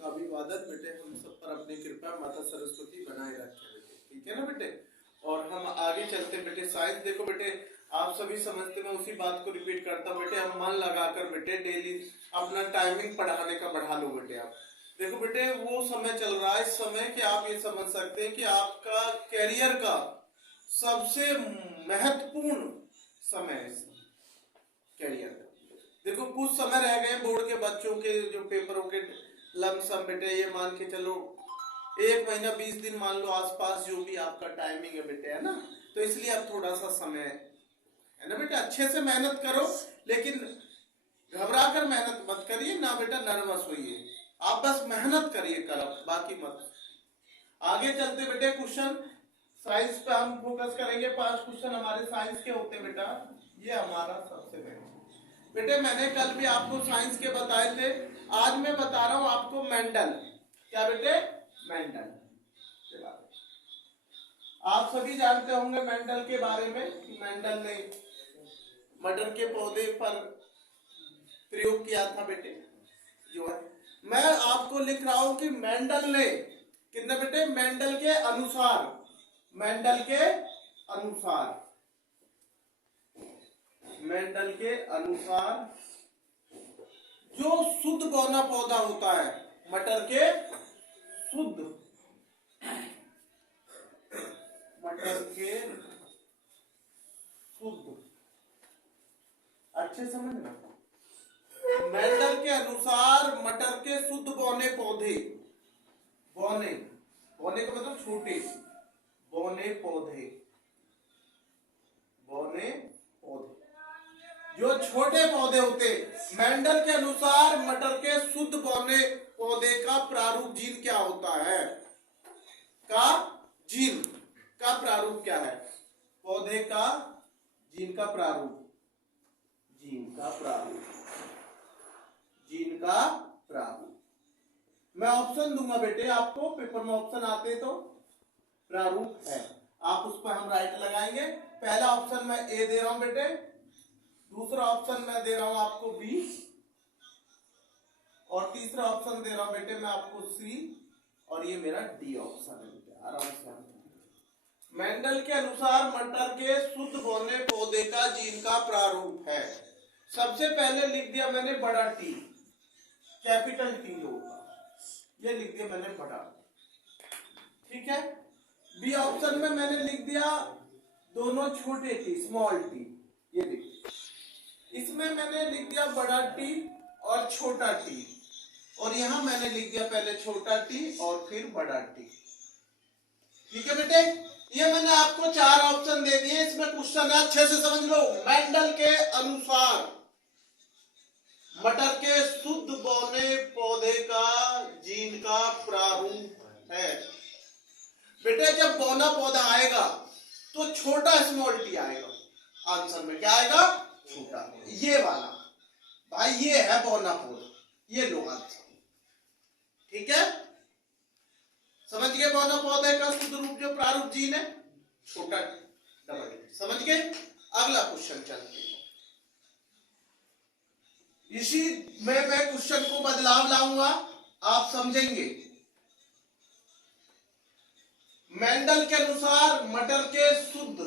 का अभिवादन बेटे हम सब पर अपनी कृपा माता सरस्वती बनाए रखे बेटे, ठीक है ना बेटे। और हम आगे चलते बेटे। साइंस देखो बेटे, आप सभी समझते, मैं उसी बात को रिपीट करता हूँ बेटे। हम मन लगाकर बेटे डेली अपना टाइमिंग पढ़ाने का बढ़ा लो बेटे। आप देखो बेटे, वो समय चल रहा है इस समय कि आप ये समझ सकते हैं कि आपका कैरियर का सबसे महत्वपूर्ण समय है कैरियर का। देखो कुछ समय रह गए बोर्ड के बच्चों के जो पेपरों के लमसम बेटे, ये मान के चलो 1 महीना 20 दिन मान लो आसपास जो भी आपका टाइमिंग है बेटे, है ना। तो इसलिए अब थोड़ा सा समय है ना बेटा, अच्छे से मेहनत करो, लेकिन घबरा कर मेहनत मत करिए ना बेटा, नर्वस होइए। आप बस मेहनत करिए करो, बाकी मत। आगे चलते बेटे, क्वेश्चन साइंस पे हम फोकस करेंगे। 5 क्वेश्चन हमारे साइंस के होते हैं बेटा। ये हमारा सबसे पहले बेटे, मैंने कल भी आपको साइंस के बताए थे, आज मैं बता रहा हूं आपको मेंडल। क्या बेटे? मेंडल। आप सभी जानते होंगे मेंडल के बारे में कि मेंडल ने मटर के पौधे पर प्रयोग किया था बेटे। जो है मैं आपको लिख रहा हूं कि मेंडल ने कितने बेटे, मेंडल के अनुसार, मेंडल के अनुसार, मेंडल के अनुसार जो शुद्ध बौना पौधा होता है, मटर के शुद्ध, मटर के शुद्ध, अच्छे समझना, मेंडल के अनुसार मटर के शुद्ध बौने पौधे, बौने, बौने का मतलब छोटे, बौने पौधे, बौने पौधे जो छोटे पौधे होते, मेंडल के अनुसार मटर के शुद्ध बौने पौधे का प्रारूप जीन क्या होता है? का जीन का प्रारूप क्या है? पौधे का जीन का प्रारूप, जीन का प्रारूप, जीन का प्रारूप। मैं ऑप्शन दूंगा बेटे आपको, पेपर में ऑप्शन आते तो प्रारूप है, आप उस पर हम राइट लगाएंगे। पहला ऑप्शन मैं ए दे रहा हूं बेटे, दूसरा ऑप्शन मैं दे रहा हूं आपको बी, और तीसरा ऑप्शन दे रहा हूं बेटे मैं आपको सी, और ये मेरा डी ऑप्शन है बेटे। आराम से मेंडल के अनुसार मटर के शुद्ध बौने पौधे का जीन का प्रारूप है। सबसे पहले लिख दिया मैंने बड़ा टी, कैपिटल टी होगा, ये लिख दिया मैंने बड़ा, ठीक है। बी ऑप्शन में मैंने लिख दिया दोनों छोटे टी, स्मॉल टी, ये लिख दिया। इसमें मैंने लिख दिया बड़ा टी और छोटा टी, और यहां मैंने लिख दिया पहले छोटा टी और फिर बड़ा टी, ठीक है बेटे। ये मैंने आपको 4 ऑप्शन दे दिए, इसमें क्वेश्चन है, अच्छे से समझ लो। मेंडल के अनुसार मटर के शुद्ध बौने पौधे का जीन का प्रारूप है बेटे। जब बौना पौधा आएगा तो छोटा स्मॉल टी आएगा आंसर में। क्या आएगा? छोटा, ये वाला भाई, ये है बौना पौधा, ये लो आंसर, ठीक है। समझ गए? बौना पौधे का शुद्ध रूप जो प्रारूप जीन है, छोटा डबल टी, समझ गए। अगला क्वेश्चन चलते हैं। इसी में मैं क्वेश्चन को बदलाव लाऊंगा, आप समझेंगे। मेंडल के अनुसार मटर के शुद्ध,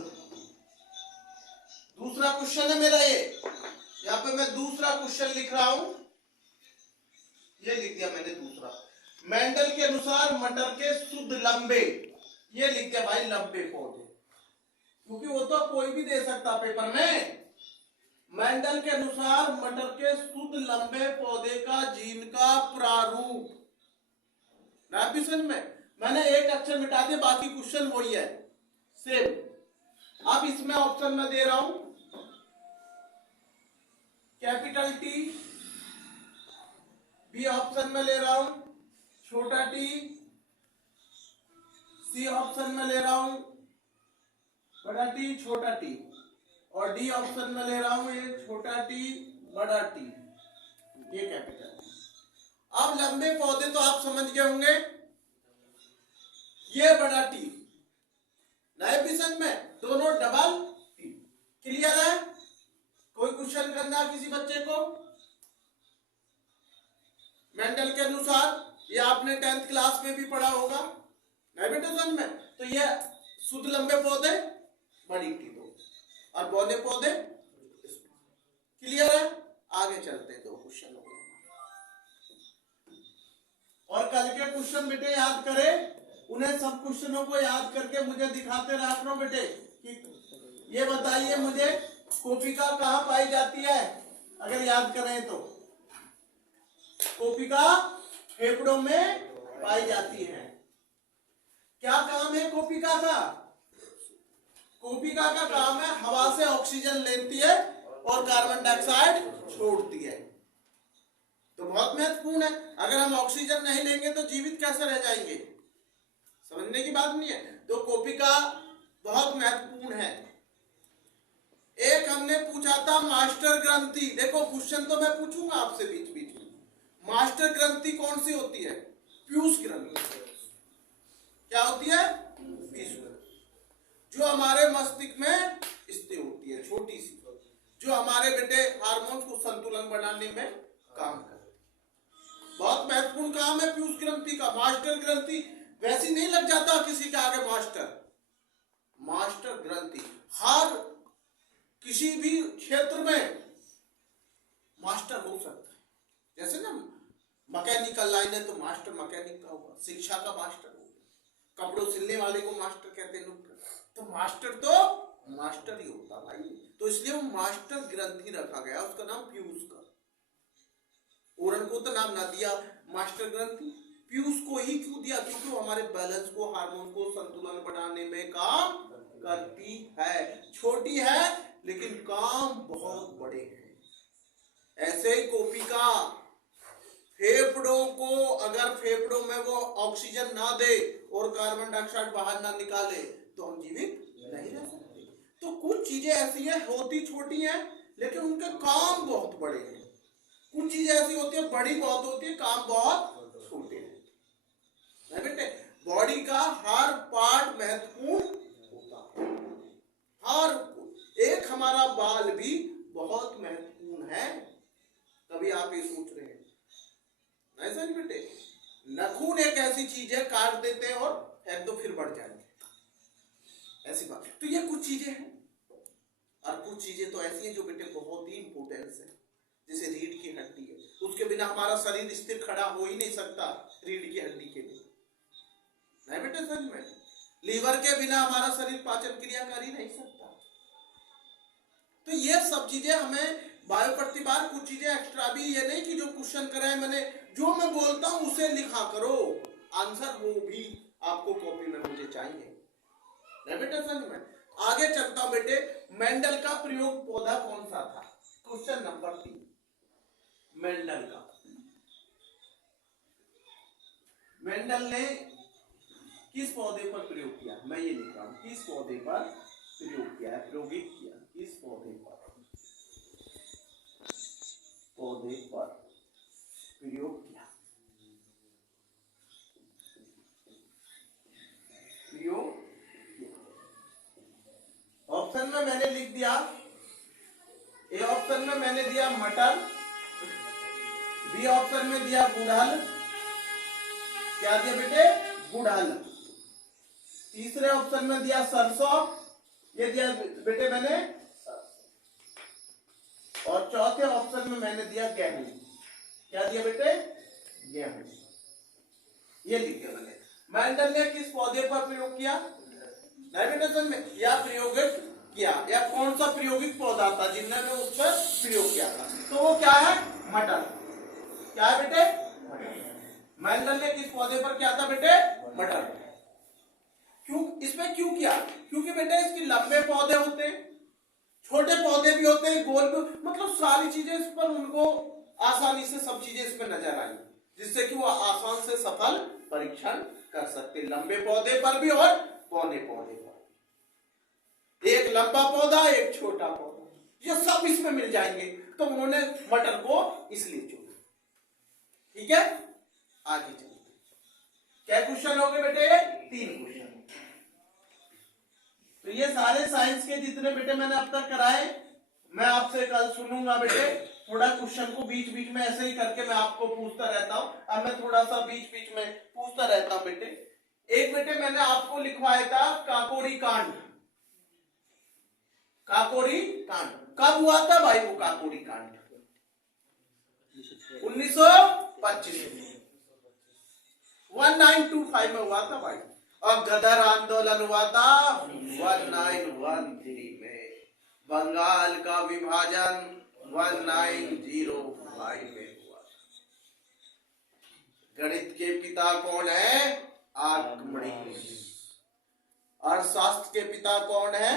दूसरा क्वेश्चन है मेरा ये, यहां पे मैं दूसरा क्वेश्चन लिख रहा हूं, ये लिख दिया मैंने दूसरा। मेंडल के अनुसार मटर के शुद्ध लंबे, ये लिख दिया भाई लंबे पौधे, क्योंकि वो तो कोई भी दे सकता पेपर में। मेंडल के अनुसार मटर के शुद्ध लंबे पौधे का जीन का प्रारूप, में मैंने एक अक्षर मिटा दिया, बाकी क्वेश्चन वही है सेम। अब इसमें ऑप्शन में दे रहा हूं कैपिटल टी, बी ऑप्शन में ले रहा हूं छोटा टी, सी ऑप्शन में ले रहा हूं बड़ा टी छोटा टी, और डी ऑप्शन में ले रहा हूं ये छोटा टी बड़ा टी, ये कैपिटल। अब लंबे पौधे तो आप समझ गए होंगे, ये बड़ा टी, नए विषय में दोनों डबल टी, क्लियर है? कोई क्वेश्चन करना किसी बच्चे को? मेंडल के अनुसार ये आपने 10th क्लास में भी पढ़ा होगा नहीं बेटे समझ में। तो ये शुद्ध लंबे पौधे बड़ी टीलों और बौने पौधे। क्लियर है? आगे चलते 2 क्वेश्चन हो गए। और कल के क्वेश्चन बेटे याद करें, उन्हें सब क्वेश्चनों को याद करके मुझे दिखाते रहो बेटे कि ये बताइए मुझे कोपिका कहाँ पाई जाती है। अगर याद करें तो कोपिका फेफड़ों में पाई जाती है। क्या काम है कोपिका का? कोपिका का काम है हवा से ऑक्सीजन लेती है और कार्बन डाइऑक्साइड छोड़ती है। तो बहुत महत्वपूर्ण है। अगर हम ऑक्सीजन नहीं लेंगे तो जीवित कैसे रह जाएंगे? समझने की बात नहीं है। तो कोपिका बहुत महत्वपूर्ण है। एक हमने पूछा था मास्टर ग्रंथि। देखो क्वेश्चन तो मैं पूछूंगा आपसे बीच बीच में। मास्टर ग्रंथि कौन सी होती है? पीयूष ग्रंथि। क्या होती है? पीयूष ग्रंथि, जो हमारे मस्तिष्क में स्थित होती है, छोटी सी, जो हमारे बेटे हार्मोन्स को संतुलन बनाने में काम करती है। बहुत महत्वपूर्ण काम है पीयूष ग्रंथि का। मास्टर ग्रंथि वैसे नहीं लग जाता किसी के आगे मास्टर। मास्टर ग्रंथि हर किसी भी क्षेत्र में मास्टर हो सकता है। जैसे ना मैकेनिकल लाइन है तो मास्टर मैकेनिक का होगा, शिक्षा का मास्टर होगा, कपड़ों सिलने वाले को मास्टर कहते हैं लोग। तो मास्टर तो मास्टर ही होता भाई। तो इसलिए वो मास्टर ग्रंथि रखा गया, उसका नाम पीयूष का। ओरन को तो नाम ना दिया मास्टर ग्रंथि, पीयूष को ही क्यों दिया? क्योंकि वो हमारे बैलेंस को, हार्मोन को संतुलन बढ़ाने में काम करती है। छोटी है लेकिन काम बहुत बड़े हैं। ऐसे ही कोपिका फेफड़ों को, अगर फेफड़ों में वो ऑक्सीजन ना दे और कार्बन डाइऑक्साइड बाहर ना निकाले तो हम जीवित नहीं रह सकते। तो कुछ चीजें ऐसी है, होती छोटी हैं लेकिन उनके काम बहुत बड़े हैं। कुछ चीजें ऐसी होती है बड़ी बहुत होती है, काम बहुत छोटे हैं। बेटे बॉडी का हर पार्ट महत्वपूर्ण होता है। हर एक हमारा बाल भी बहुत महत्वपूर्ण है। कभी आप ये सोच रहे हैं? ऐसा नहीं बेटे, नाखून एक ऐसी चीज है, काट देते हैं और फेंक दो फिर बढ़ जाएंगे, ऐसी बात। तो ये कुछ चीजें हैं और कुछ चीजें तो ऐसी हैं जो बेटे बहुत ही इंपॉर्टेंस है। जैसे रीढ़ की हड्डी है, उसके बिना हमारा शरीर स्थिर खड़ा हो ही नहीं सकता। रीढ़ की हड्डी के बिना नहीं बेटे समझ में। लीवर के बिना हमारा शरीर पाचन क्रिया कर ही नहीं सकता। तो ये सब चीजें हमें बायो प्रतिभार, कुछ चीजें एक्स्ट्रा भी, ये नहीं कि जो क्वेश्चन कराए मैंने, जो मैं बोलता हूं उसे लिखा करो, आंसर वो भी आपको कॉपी में मुझे चाहिए। नहीं बेटे समझ में। आगे चलता हूं बेटे, मेंडल का प्रयोग पौधा कौन सा था? क्वेश्चन नंबर 3 मेंडल का। मेंडल ने किस पौधे पर प्रयोग किया? मैं ये लिख रहा हूं, किस पौधे पर प्रयोग किया है, प्रयोगित किया, किस पौधे पर, पौधे पर प्रयोग किया, प्रयोग किया। ऑप्शन में मैंने लिख दिया, ए ऑप्शन में मैंने दिया मटर, बी ऑप्शन में दिया गुड़हल, क्या दिया बेटे? गुड़हल। तीसरे ऑप्शन में दिया सरसों, ये दिया बेटे मैंने, और चौथे ऑप्शन में मैंने दिया गेहूं। क्या दिया बेटे? गेहूं। ये लिख दिया मैंने। मेंडल ने किस पौधे पर प्रयोग किया? नाइट्रोजन में, या प्रयोगित किया, या कौन सा प्रयोगिक पौधा था जिन्होंने उस पर प्रयोग किया था? तो वो क्या है? मटर। क्या है बेटे? मेंडल ने किस पौधे पर किया था बेटे? मटर। क्यों इसमें क्यों किया? क्योंकि बेटे इसके लंबे पौधे होते हैं, छोटे पौधे भी होते हैं, गोल भी, मतलब सारी चीजें इस पर उनको आसानी से सब चीजें इसमें नजर आई, जिससे कि वो आसान से सफल परीक्षण कर सकते, लंबे पौधे पर भी और पौने पौधे पर। एक लंबा पौधा, एक छोटा पौधा, ये सब इसमें मिल जाएंगे। तो उन्होंने मटर को इसलिए चुना। ठीक है, आगे चलते। क्या क्वेश्चन हो गए बेटे? 3 क्वेश्चन। तो ये सारे साइंस के जितने बेटे मैंने अब तक कराए, मैं आपसे कल सुनूंगा बेटे। थोड़ा क्वेश्चन को बीच बीच में ऐसे ही करके मैं आपको पूछता रहता हूं। अब मैं थोड़ा सा बीच बीच में पूछता रहता हूं बेटे। एक बेटे मैंने आपको लिखवाया था काकोरी कांड। काकोरी कांड कब हुआ था भाई? वो काकोरी कांड 1925 1925 में हुआ था भाई। और गदर आंदोलन हुआ था 1913 में। बंगाल का विभाजन 1905 में हुआ। गणित के पिता कौन है? आर्किमिडीज। अर्थशास्त्र के पिता कौन है?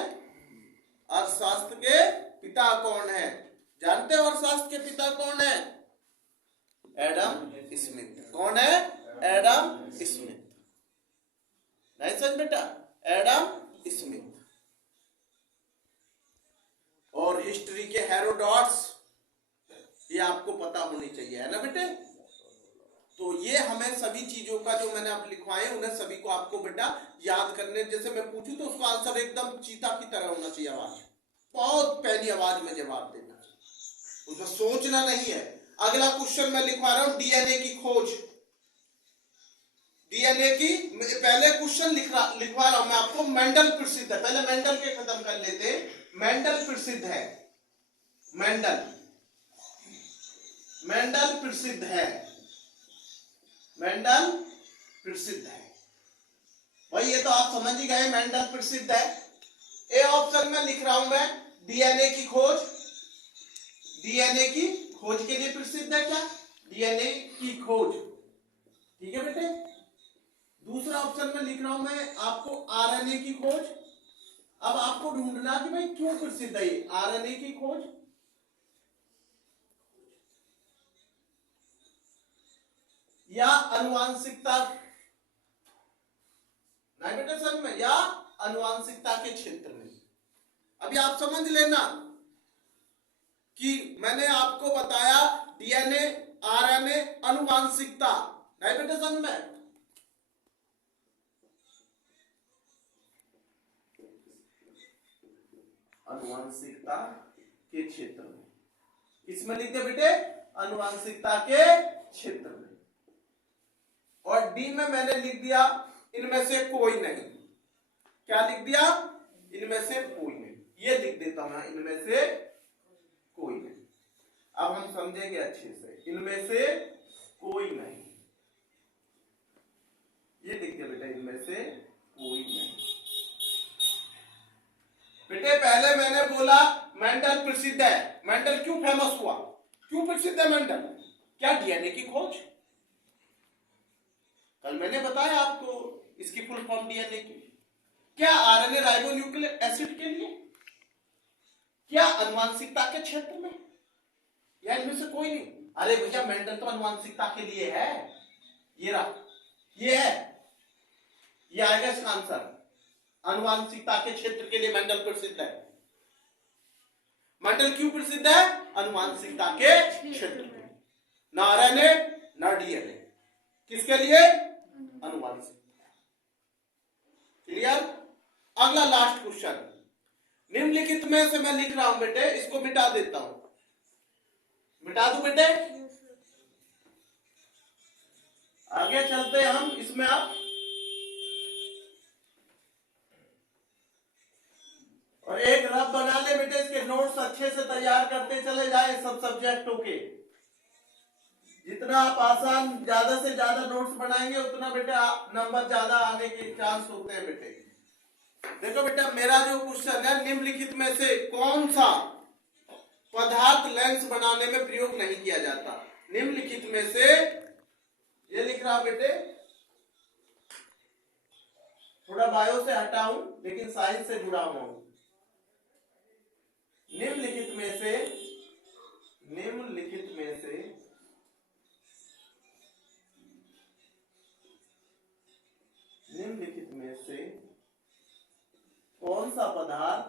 अर्थशास्त्र के पिता कौन है? जानते हो अर्थशास्त्र के पिता कौन है? Adam Smith. कौन है? Adam Smith. नहीं समझ बेटा? Adam Smith. और हिस्ट्री के हेरोडोट्स, ये आपको पता होनी चाहिए, है ना बेटे? तो ये हमें सभी चीजों का जो मैंने आप लिखवाए उन्हें सभी को आपको बेटा याद करने, जैसे मैं पूछूं तो उसका आंसर एकदम चीता की तरह होना चाहिए। आवाज बहुत पहली आवाज में जवाब देना चाहिए, उसमें सोचना नहीं है। अगला क्वेश्चन मैं लिखवा रहा हूं डीएनए की खोज। डीएनए की पहले क्वेश्चन लिखवा रहा हूं मैं आपको। मेंडल प्रसिद्ध है, पहले मेंडल के खत्म कर लेते। मेंडल प्रसिद्ध है, मेंडल प्रसिद्ध है, मेंडल प्रसिद्ध है भाई। ये तो आप समझ ही गए, मेंडल प्रसिद्ध है। ए ऑप्शन में लिख रहा हूं मैं डीएनए की खोज। डीएनए की खोज के लिए प्रसिद्ध है क्या? डीएनए की खोज, ठीक है बेटे। दूसरा ऑप्शन में लिख रहा हूं मैं आपको आरएनए की खोज। अब आपको ढूंढना कि भाई क्यों प्रसिद्ध है आरएनए की खोज। या अनुवांशिकता, नहीं बेटा समझ में, या अनुवांशिकता के क्षेत्र में। अभी आप समझ लेना कि मैंने आपको बताया डीएनए, आरएनए, अनुवांशिकता, नहीं बेटा समझ में। अनुवांशिकता के क्षेत्र में, इसमें लिख दिया बेटे अनुवांशिकता के क्षेत्र में। और डी में मैंने लिख दिया इनमें से कोई नहीं। क्या लिख दिया? इनमें से कोई नहीं। ये लिख देता हूं इनमें से कोई नहीं। अब हम समझेंगे अच्छे से, इनमें से कोई नहीं, ये लिख दिया बेटा इनमें से कोई नहीं। बेटे पहले मैंने बोला मेंडल प्रसिद्ध है। मेंडल क्यों फेमस हुआ? क्यों प्रसिद्ध है मेंडल? क्या डीएनए की खोज? कल मैंने बताया आपको इसकी फुल फॉर्म डीएनए की। क्या आरएनए राइबोन्यूक्लिक एसिड के लिए? क्या अनुवांशिकता के क्षेत्र में? या इनमें से कोई नहीं? अरे भैया मेंडल तो अनुवांशिकता के लिए है। ये रहा, ये है, ये आएगा इसका आंसर। अनुवांशिकता के क्षेत्र के लिए मेंडल प्रसिद्ध है। मेंडल क्यों प्रसिद्ध है? अनुवांशिकता के क्षेत्र में। ना आरएनए ना डीएनए, किसके लिए? अनुवांशिकता। क्लियर? अगला लास्ट क्वेश्चन, निम्नलिखित में से मैं लिख रहा हूं बेटे, इसको मिटा देता हूं। मिटा दूं बेटे? आगे चलते हैं हम इसमें। आप और एक रफ बना ले बेटे, इसके नोट्स अच्छे से तैयार करते चले जाए सब सब्जेक्टों के। जितना आप आसान ज्यादा से ज्यादा नोट्स बनाएंगे उतना बेटे नंबर ज्यादा आने के चांस होते हैं बेटे। देखो बेटा मेरा जो क्वेश्चन है, निम्नलिखित में से कौन सा पदार्थ लेंस बनाने में प्रयोग नहीं किया जाता? निम्नलिखित में से, ये लिख रहा बेटे, थोड़ा बायो से हटाऊं लेकिन साइंस से जुड़ा हुआ हूं। निम्नलिखित में से, निम्नलिखित में से निम्नलिखित में से कौन सा पदार्थ,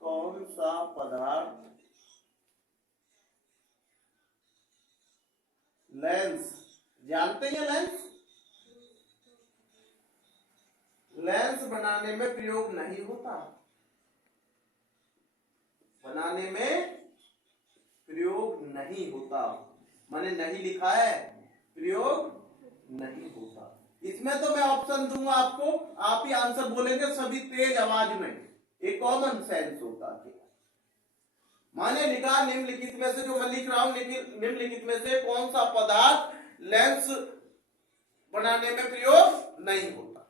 कौन सा पदार्थ लेंस, जानते हैं लेंस, लेंस बनाने में प्रयोग नहीं होता? बनाने में प्रयोग नहीं होता। मैंने नहीं लिखा है, प्रयोग नहीं होता। इसमें तो मैं ऑप्शन दूंगा आपको, आप ही आंसर बोलेंगे सभी तेज आवाज में, एक कॉमन सेंस होता है। मैंने लिखा निम्नलिखित में से, जो मैं लिख रहा हूं निम्नलिखित में से कौन सा पदार्थ लेंस बनाने में प्रयोग नहीं होता,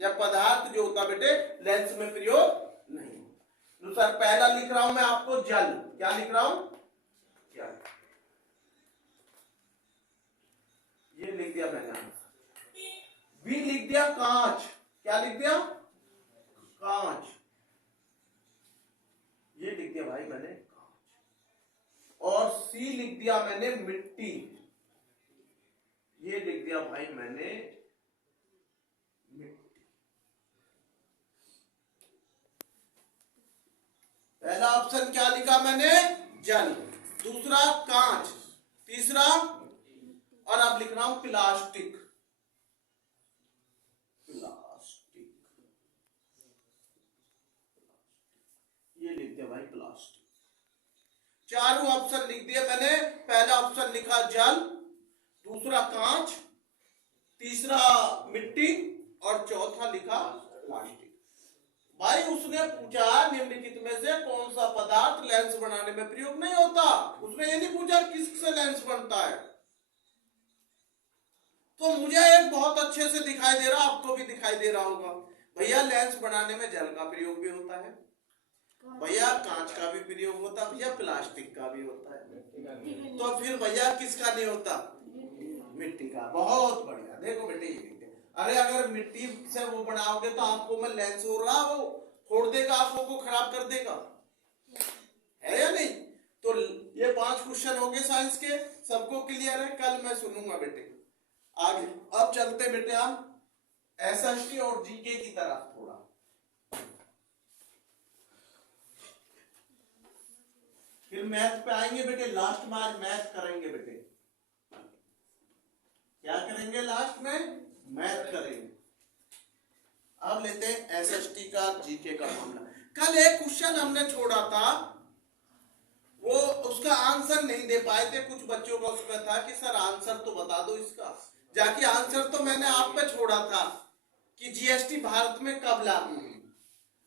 या पदार्थ जो होता बेटे लेंस में प्रयोग नहीं होता। तो सर पहला लिख रहा हूं मैं आपको जल, क्या लिख रहा हूं, जल, ये लिख दिया मैंने। बी लिख दिया कांच, क्या लिख दिया, कांच, ये लिख दिया भाई मैंने कांच। और सी लिख दिया मैंने मिट्टी, ये लिख दिया भाई मैंने मिट्टी। पहला ऑप्शन क्या लिखा मैंने, जल, दूसरा कांच, तीसरा, और अब लिख रहा हूं प्लास्टिक, प्लास्टिक, ये लिख दिया भाई प्लास्टिक। चारों ऑप्शन लिख दिए मैंने। पहला ऑप्शन लिखा जल, दूसरा कांच, तीसरा मिट्टी, और चौथा लिखा प्लास्टिक। भाई उसने पूछा निम्नलिखित में से कौन सा पदार्थ लेंस बनाने में प्रयोग नहीं होता, उसने ये नहीं पूछा किससे लेंस बनता है। तो मुझे एक बहुत अच्छे से दिखाई दे रहा, आपको भी दिखाई दे रहा होगा, भैया लेंस बनाने में जल का प्रयोग भी होता है, भैया कांच का भी प्रयोग होता है, भैया प्लास्टिक का भी होता है, तो फिर भैया किसका नहीं होता, मिट्टी का। बहुत बढ़िया, देखो बेटे ये लिखते, अरे अगर मिट्टी से वो बनाओगे तो आपको में लेंस हो रहा, वो फोड़ देगा, आंखों को खराब कर देगा, है या नहीं। तो ये 5 क्वेश्चन हो गए साइंस के, सबको क्लियर है, कल मैं सुनूंगा बेटे आगे। अब चलते बेटे हम एसएसटी और जीके की तरफ थोड़ा। फिर मैथ पे आएंगे बेटे, लास्ट में आज मैथ करेंगे बेटे, क्या करेंगे लास्ट में, मैथ करेंगे। अब लेते हैं एसएसटी का जीके का मामला। कल एक क्वेश्चन हमने छोड़ा था, वो उसका आंसर नहीं दे पाए थे कुछ बच्चों का, उसमें था कि सर आंसर तो बता दो इसका, जाके आंसर तो मैंने आप पे छोड़ा था कि जीएसटी भारत में कब लागू हुई,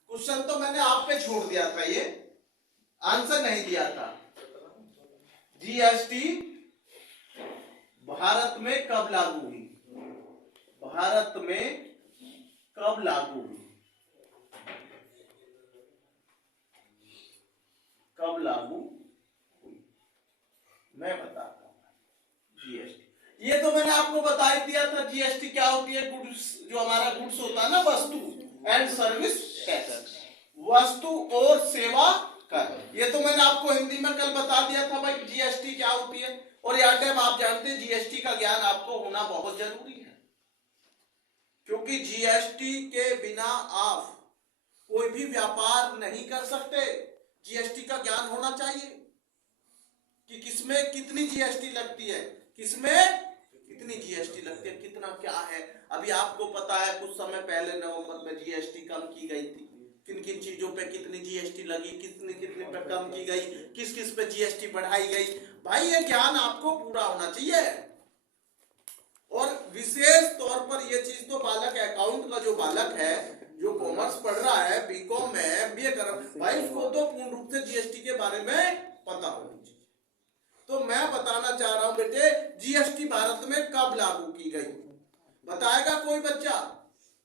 क्वेश्चन तो मैंने आप पे छोड़ दिया था, ये आंसर नहीं दिया था। जीएसटी भारत में कब लागू हुई, भारत में कब लागू हुई, कब लागू हुई, मैं बताता हूं। जीएसटी ये तो मैंने आपको बता ही दिया था, जीएसटी क्या होती है, गुड्स, जो हमारा गुड्स होता है ना, वस्तु एंड सर्विस टैक्स, वस्तु और सेवा कर, ये तो मैंने आपको हिंदी में कल बता दिया था भाई जीएसटी क्या होती है। और यार टाइम आप जानते हैं जीएसटी का ज्ञान आपको होना बहुत जरूरी है, क्योंकि जीएसटी के बिना आप कोई भी व्यापार नहीं कर सकते। जीएसटी का ज्ञान होना चाहिए कि किसमें कितनी जीएसटी लगती है, किसमें कितनी जीएसटी लगती है, कितना क्या है। अभी आपको पता है कुछ समय पहले नवंबर में जीएसटी कम की गई थी, किन किन चीजों पे कितनी जीएसटी लगी, कितने कितने पे कम की गई, किस किस पे जीएसटी बढ़ाई गई। भाई ये ज्ञान आपको पूरा होना चाहिए। और विशेष तौर पर ये चीज तो बालक, अकाउंट का जो बालक है, जो कॉमर्स पढ़ रहा है, बीकॉम में एमबीए कर रहा है, भाई उसको तो पूर्ण रूप से जीएसटी के बारे में पता होनी चाहिए। तो मैं बताना चाह रहा हूं बेटे, जीएसटी भारत में कब लागू की गई, बताएगा कोई बच्चा?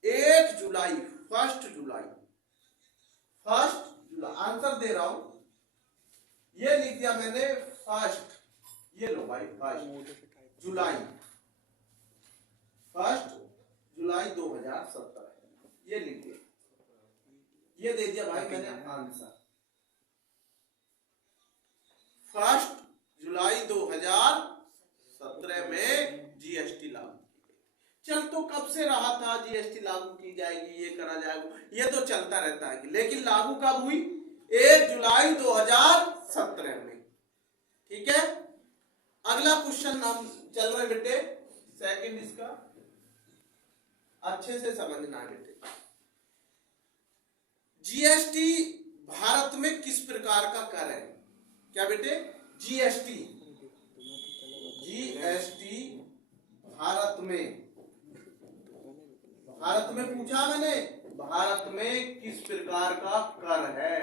1 जुलाई, 1 जुलाई, 1 जुलाई, आंसर दे रहा हूं, ये लिख दिया मैंने 1, ये लो भाई 1 जुलाई, 1 जुलाई 2017, ये लिख दिया, ये दे दिया भाई मैंने आंसर। 1 जुलाई 2017 में जीएसटी लागू की गई। चल तो कब से रहा था जीएसटी लागू की जाएगी, ये करा जाएगा, ये तो चलता रहता है, लेकिन लागू कब हुई? 1 जुलाई 2017 में। ठीक है, अगला क्वेश्चन हम चल रहे बेटे, सेकंड इसका अच्छे से समझना है बेटे। जीएसटी भारत में किस प्रकार का कर है? क्या बेटे? जीएसटी, जीएसटी भारत में पूछा मैंने, भारत में किस प्रकार का कर है?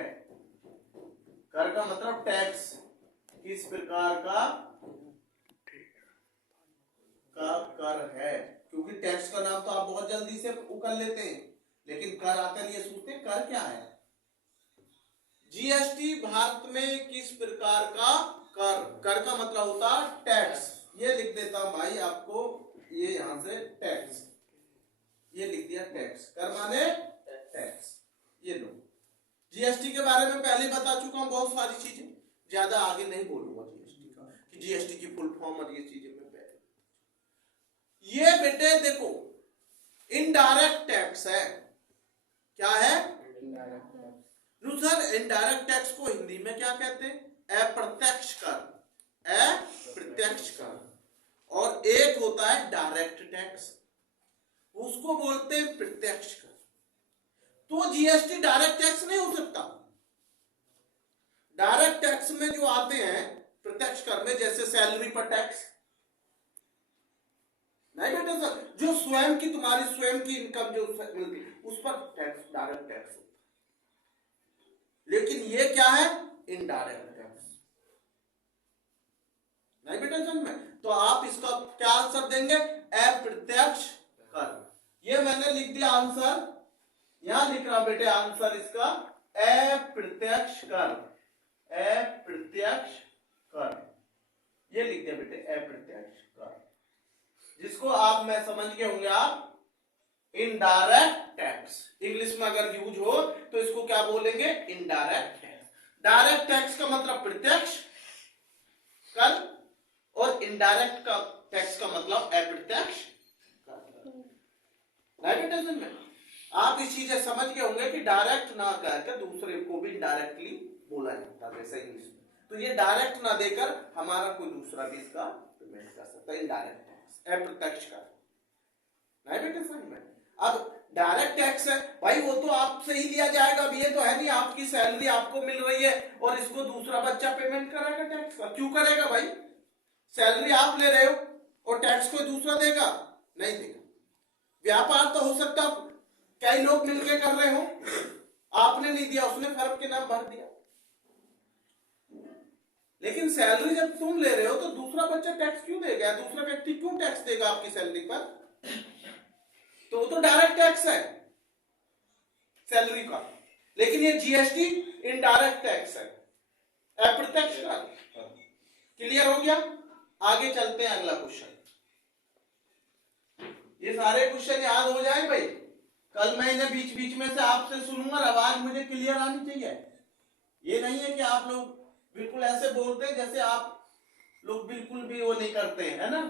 कर का मतलब टैक्स, किस प्रकार का कर है? क्योंकि टैक्स का नाम तो आप बहुत जल्दी से उकल लेते हैं, लेकिन कर आते नहीं, ये सोचते कर क्या है। जीएसटी भारत में किस प्रकार का कर का मतलब होता है टैक्स। ये लिख देता हूं भाई आपको, ये यहां से टैक्स, ये लिख दिया टैक्स, कर माने टैक्स। ये लो, जीएसटी के बारे में पहले बता चुका हूं बहुत सारी चीजें, ज्यादा आगे नहीं बोलूंगा जीएसटी का, कि जीएसटी की फुल फॉर्म और ये चीजें मैं पहले। ये बेटे देखो इनडायरेक्ट टैक्स है। क्या है? सर इनडायरेक्ट टैक्स को हिंदी में क्या कहते हैं? अप्रत्यक्ष कर, अप्रत्यक्ष कर। और एक होता है डायरेक्ट टैक्स, उसको बोलते हैं प्रत्यक्ष कर। तो जीएसटी डायरेक्ट टैक्स नहीं हो सकता। डायरेक्ट टैक्स में जो आते हैं प्रत्यक्ष कर में, जैसे सैलरी पर टैक्स नहीं बेटा सर, जो स्वयं की तुम्हारी स्वयं की इनकम जो मिलती है उस पर टैक्स डायरेक्ट टैक्स होता है। लेकिन ये क्या है? Indirect tax. नहीं बेटा समझ में? तो आप इसका क्या आंसर देंगे? अप्रत्यक्ष कर। ये मैंने लिख दिया आंसर, यहां लिख रहा बेटे आंसर इसका अप्रत्यक्ष कर, अप्रत्यक्ष कर। ये लिख दिया बेटे अप्रत्यक्ष कर, जिसको आप मैं समझ गए होंगे आप इनडायरेक्ट टैक्स। इंग्लिश में अगर यूज हो तो इसको क्या बोलेंगे? Indirect tax. डायरेक्ट टैक्स का मतलब प्रत्यक्ष कर, और इनडायरेक्ट का टैक्स का मतलब अप्रत्यक्ष कर। में आप इस चीजें समझ गए होंगे कि डायरेक्ट ना करके दूसरे को भी डायरेक्टली बोला जाता है जैसे इंग्लिश में। तो ये डायरेक्ट ना देकर हमारा कोई दूसरा भी इसका पेमेंट कर सकता है, इनडायरेक्ट टैक्स, अप्रत्यक्ष कर। नहीं बेटे समझ में? अब डायरेक्ट टैक्स है भाई, वो तो आपसे ही लिया जाएगा। अब ये तो है नहीं आपकी सैलरी आपको मिल रही है और इसको दूसरा बच्चा पेमेंट करेगा टैक्स का। क्यों करेगा भाई? सैलरी आप ले रहे हो और टैक्स कोई दूसरा देगा? नहीं देगा। व्यापार तो हो सकता कई लोग मिलकर कर रहे हो, आपने नहीं दिया, उसने फर्म के नाम भर दिया। लेकिन सैलरी जब तुम ले रहे हो तो दूसरा बच्चा टैक्स क्यों देगा? दूसरा व्यक्ति क्यों टैक्स देगा आपकी सैलरी पर? तो वो तो डायरेक्ट टैक्स है सैलरी का। लेकिन ये जीएसटी इनडायरेक्ट टैक्स है, अप्रत्यक्ष का। क्लियर हो गया? आगे चलते हैं अगला क्वेश्चन। ये सारे क्वेश्चन याद हो जाए भाई, कल मैं इन्हें बीच बीच में से आपसे सुनूंगा, आवाज मुझे क्लियर आनी चाहिए। ये नहीं है कि आप लोग बिल्कुल ऐसे बोलते हैं जैसे आप लोग बिल्कुल भी वो नहीं करते हैं, है ना।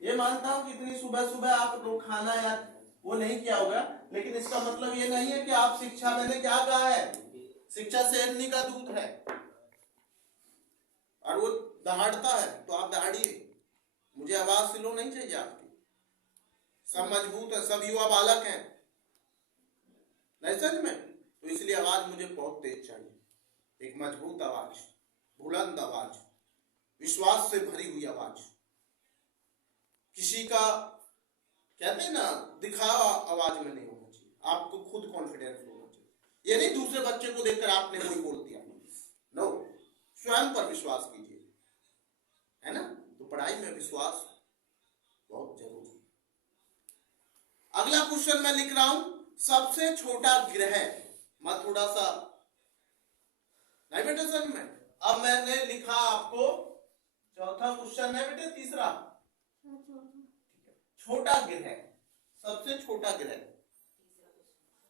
ये मानता हूं कि इतनी सुबह सुबह आप लोग खाना या वो नहीं किया होगा, लेकिन इसका मतलब ये नहीं है कि आप शिक्षा, मैंने क्या कहा है, शिक्षा शेरनी का दूध है और वो दहाड़ता है तो आप दहाड़िए। मुझे आवाज स्लो नहीं चाहिए आपकी, सब मजबूत है, सब युवा बालक हैं, नहीं समझ में? तो इसलिए आवाज मुझे बहुत तेज चाहिए, एक मजबूत आवाज, बुलंद आवाज, विश्वास से भरी हुई आवाज। किसी का कहते हैं ना दिखावा आवाज में नहीं होना चाहिए, आपको खुद कॉन्फिडेंस होना चाहिए। ये नहीं दूसरे बच्चे को देखकर आपने वही बोल दिया, नो, स्वयं पर विश्वास कीजिए, है ना। तो पढ़ाई में विश्वास बहुत जरूरी है। अगला क्वेश्चन मैं लिख रहा हूं, सबसे छोटा ग्रह। मैं थोड़ा सा नहीं बेटे सर में, अब मैंने लिखा आपको चौथा क्वेश्चन है बेटे, तीसरा छोटा ग्रह, सबसे छोटा ग्रह।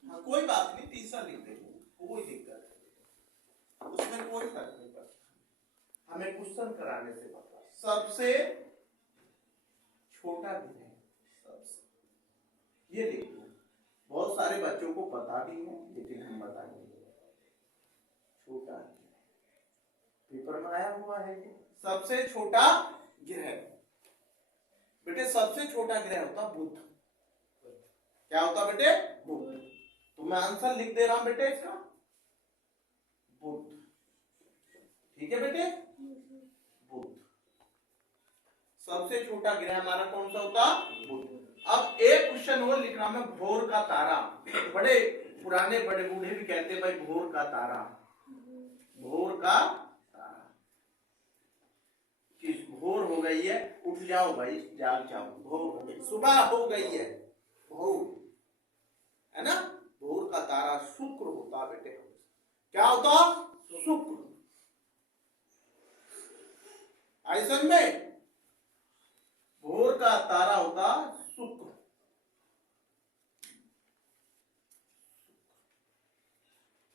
हाँ कोई बात नहीं, तीसरा लिख देंगे, कोई दिक्कत नहीं, उसमें कोई फर्क नहीं पड़ता, हमें क्वेश्चन कराने से पता। सबसे छोटा ग्रह, सबसे, ये देखो बहुत सारे बच्चों को पता भी है, लेकिन हम बताएंगे। छोटा पेपर में आया हुआ है, सबसे छोटा ग्रह बेटे, सबसे छोटा ग्रह होता बुध। क्या होता बेटे? बुध। तो मैं आंसर लिख दे रहा हूं बेटे इसका, बुध। ठीक है बेटे, बुध। सबसे छोटा ग्रह हमारा कौन सा होता, बुध। अब एक क्वेश्चन और लिखना में, भोर का तारा। बड़े पुराने बड़े बूढ़े भी कहते भाई भोर का तारा, भोर का तारा। कि भोर हो गई है, उठ जाओ भाई, जाग जाओ, भोर हो गई, सुबह हो गई है, भोर है ना। भोर का तारा शुक्र होता बेटे। क्या होता, शुक्र। आई समझ में, भोर का तारा होता शुक्र।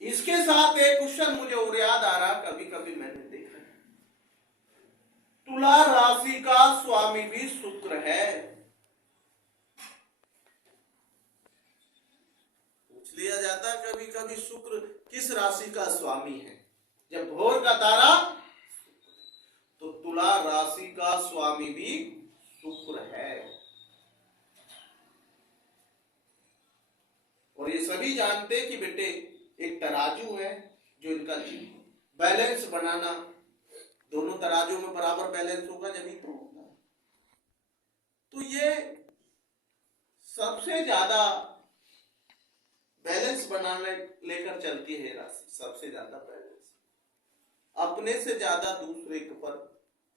इसके साथ एक क्वेश्चन मुझे और याद आ रहा, कभी कभी मैंने देखा, तुला राशि का स्वामी भी शुक्र है। पूछ लिया जाता कभी कभी, शुक्र किस राशि का स्वामी है। जब भोर का तारा, तो तुला राशि का स्वामी भी शुक्र है। और ये सभी जानते कि बेटे एक तराजू है जो इनका बैलेंस बनाना, दोनों तराजू में बराबर बैलेंस होगा जब ही तो होगा। तो ये सबसे ज्यादा बैलेंस बनाने लेकर चलती है राशि, सबसे ज्यादा बैलेंस। अपने से ज्यादा दूसरे के पर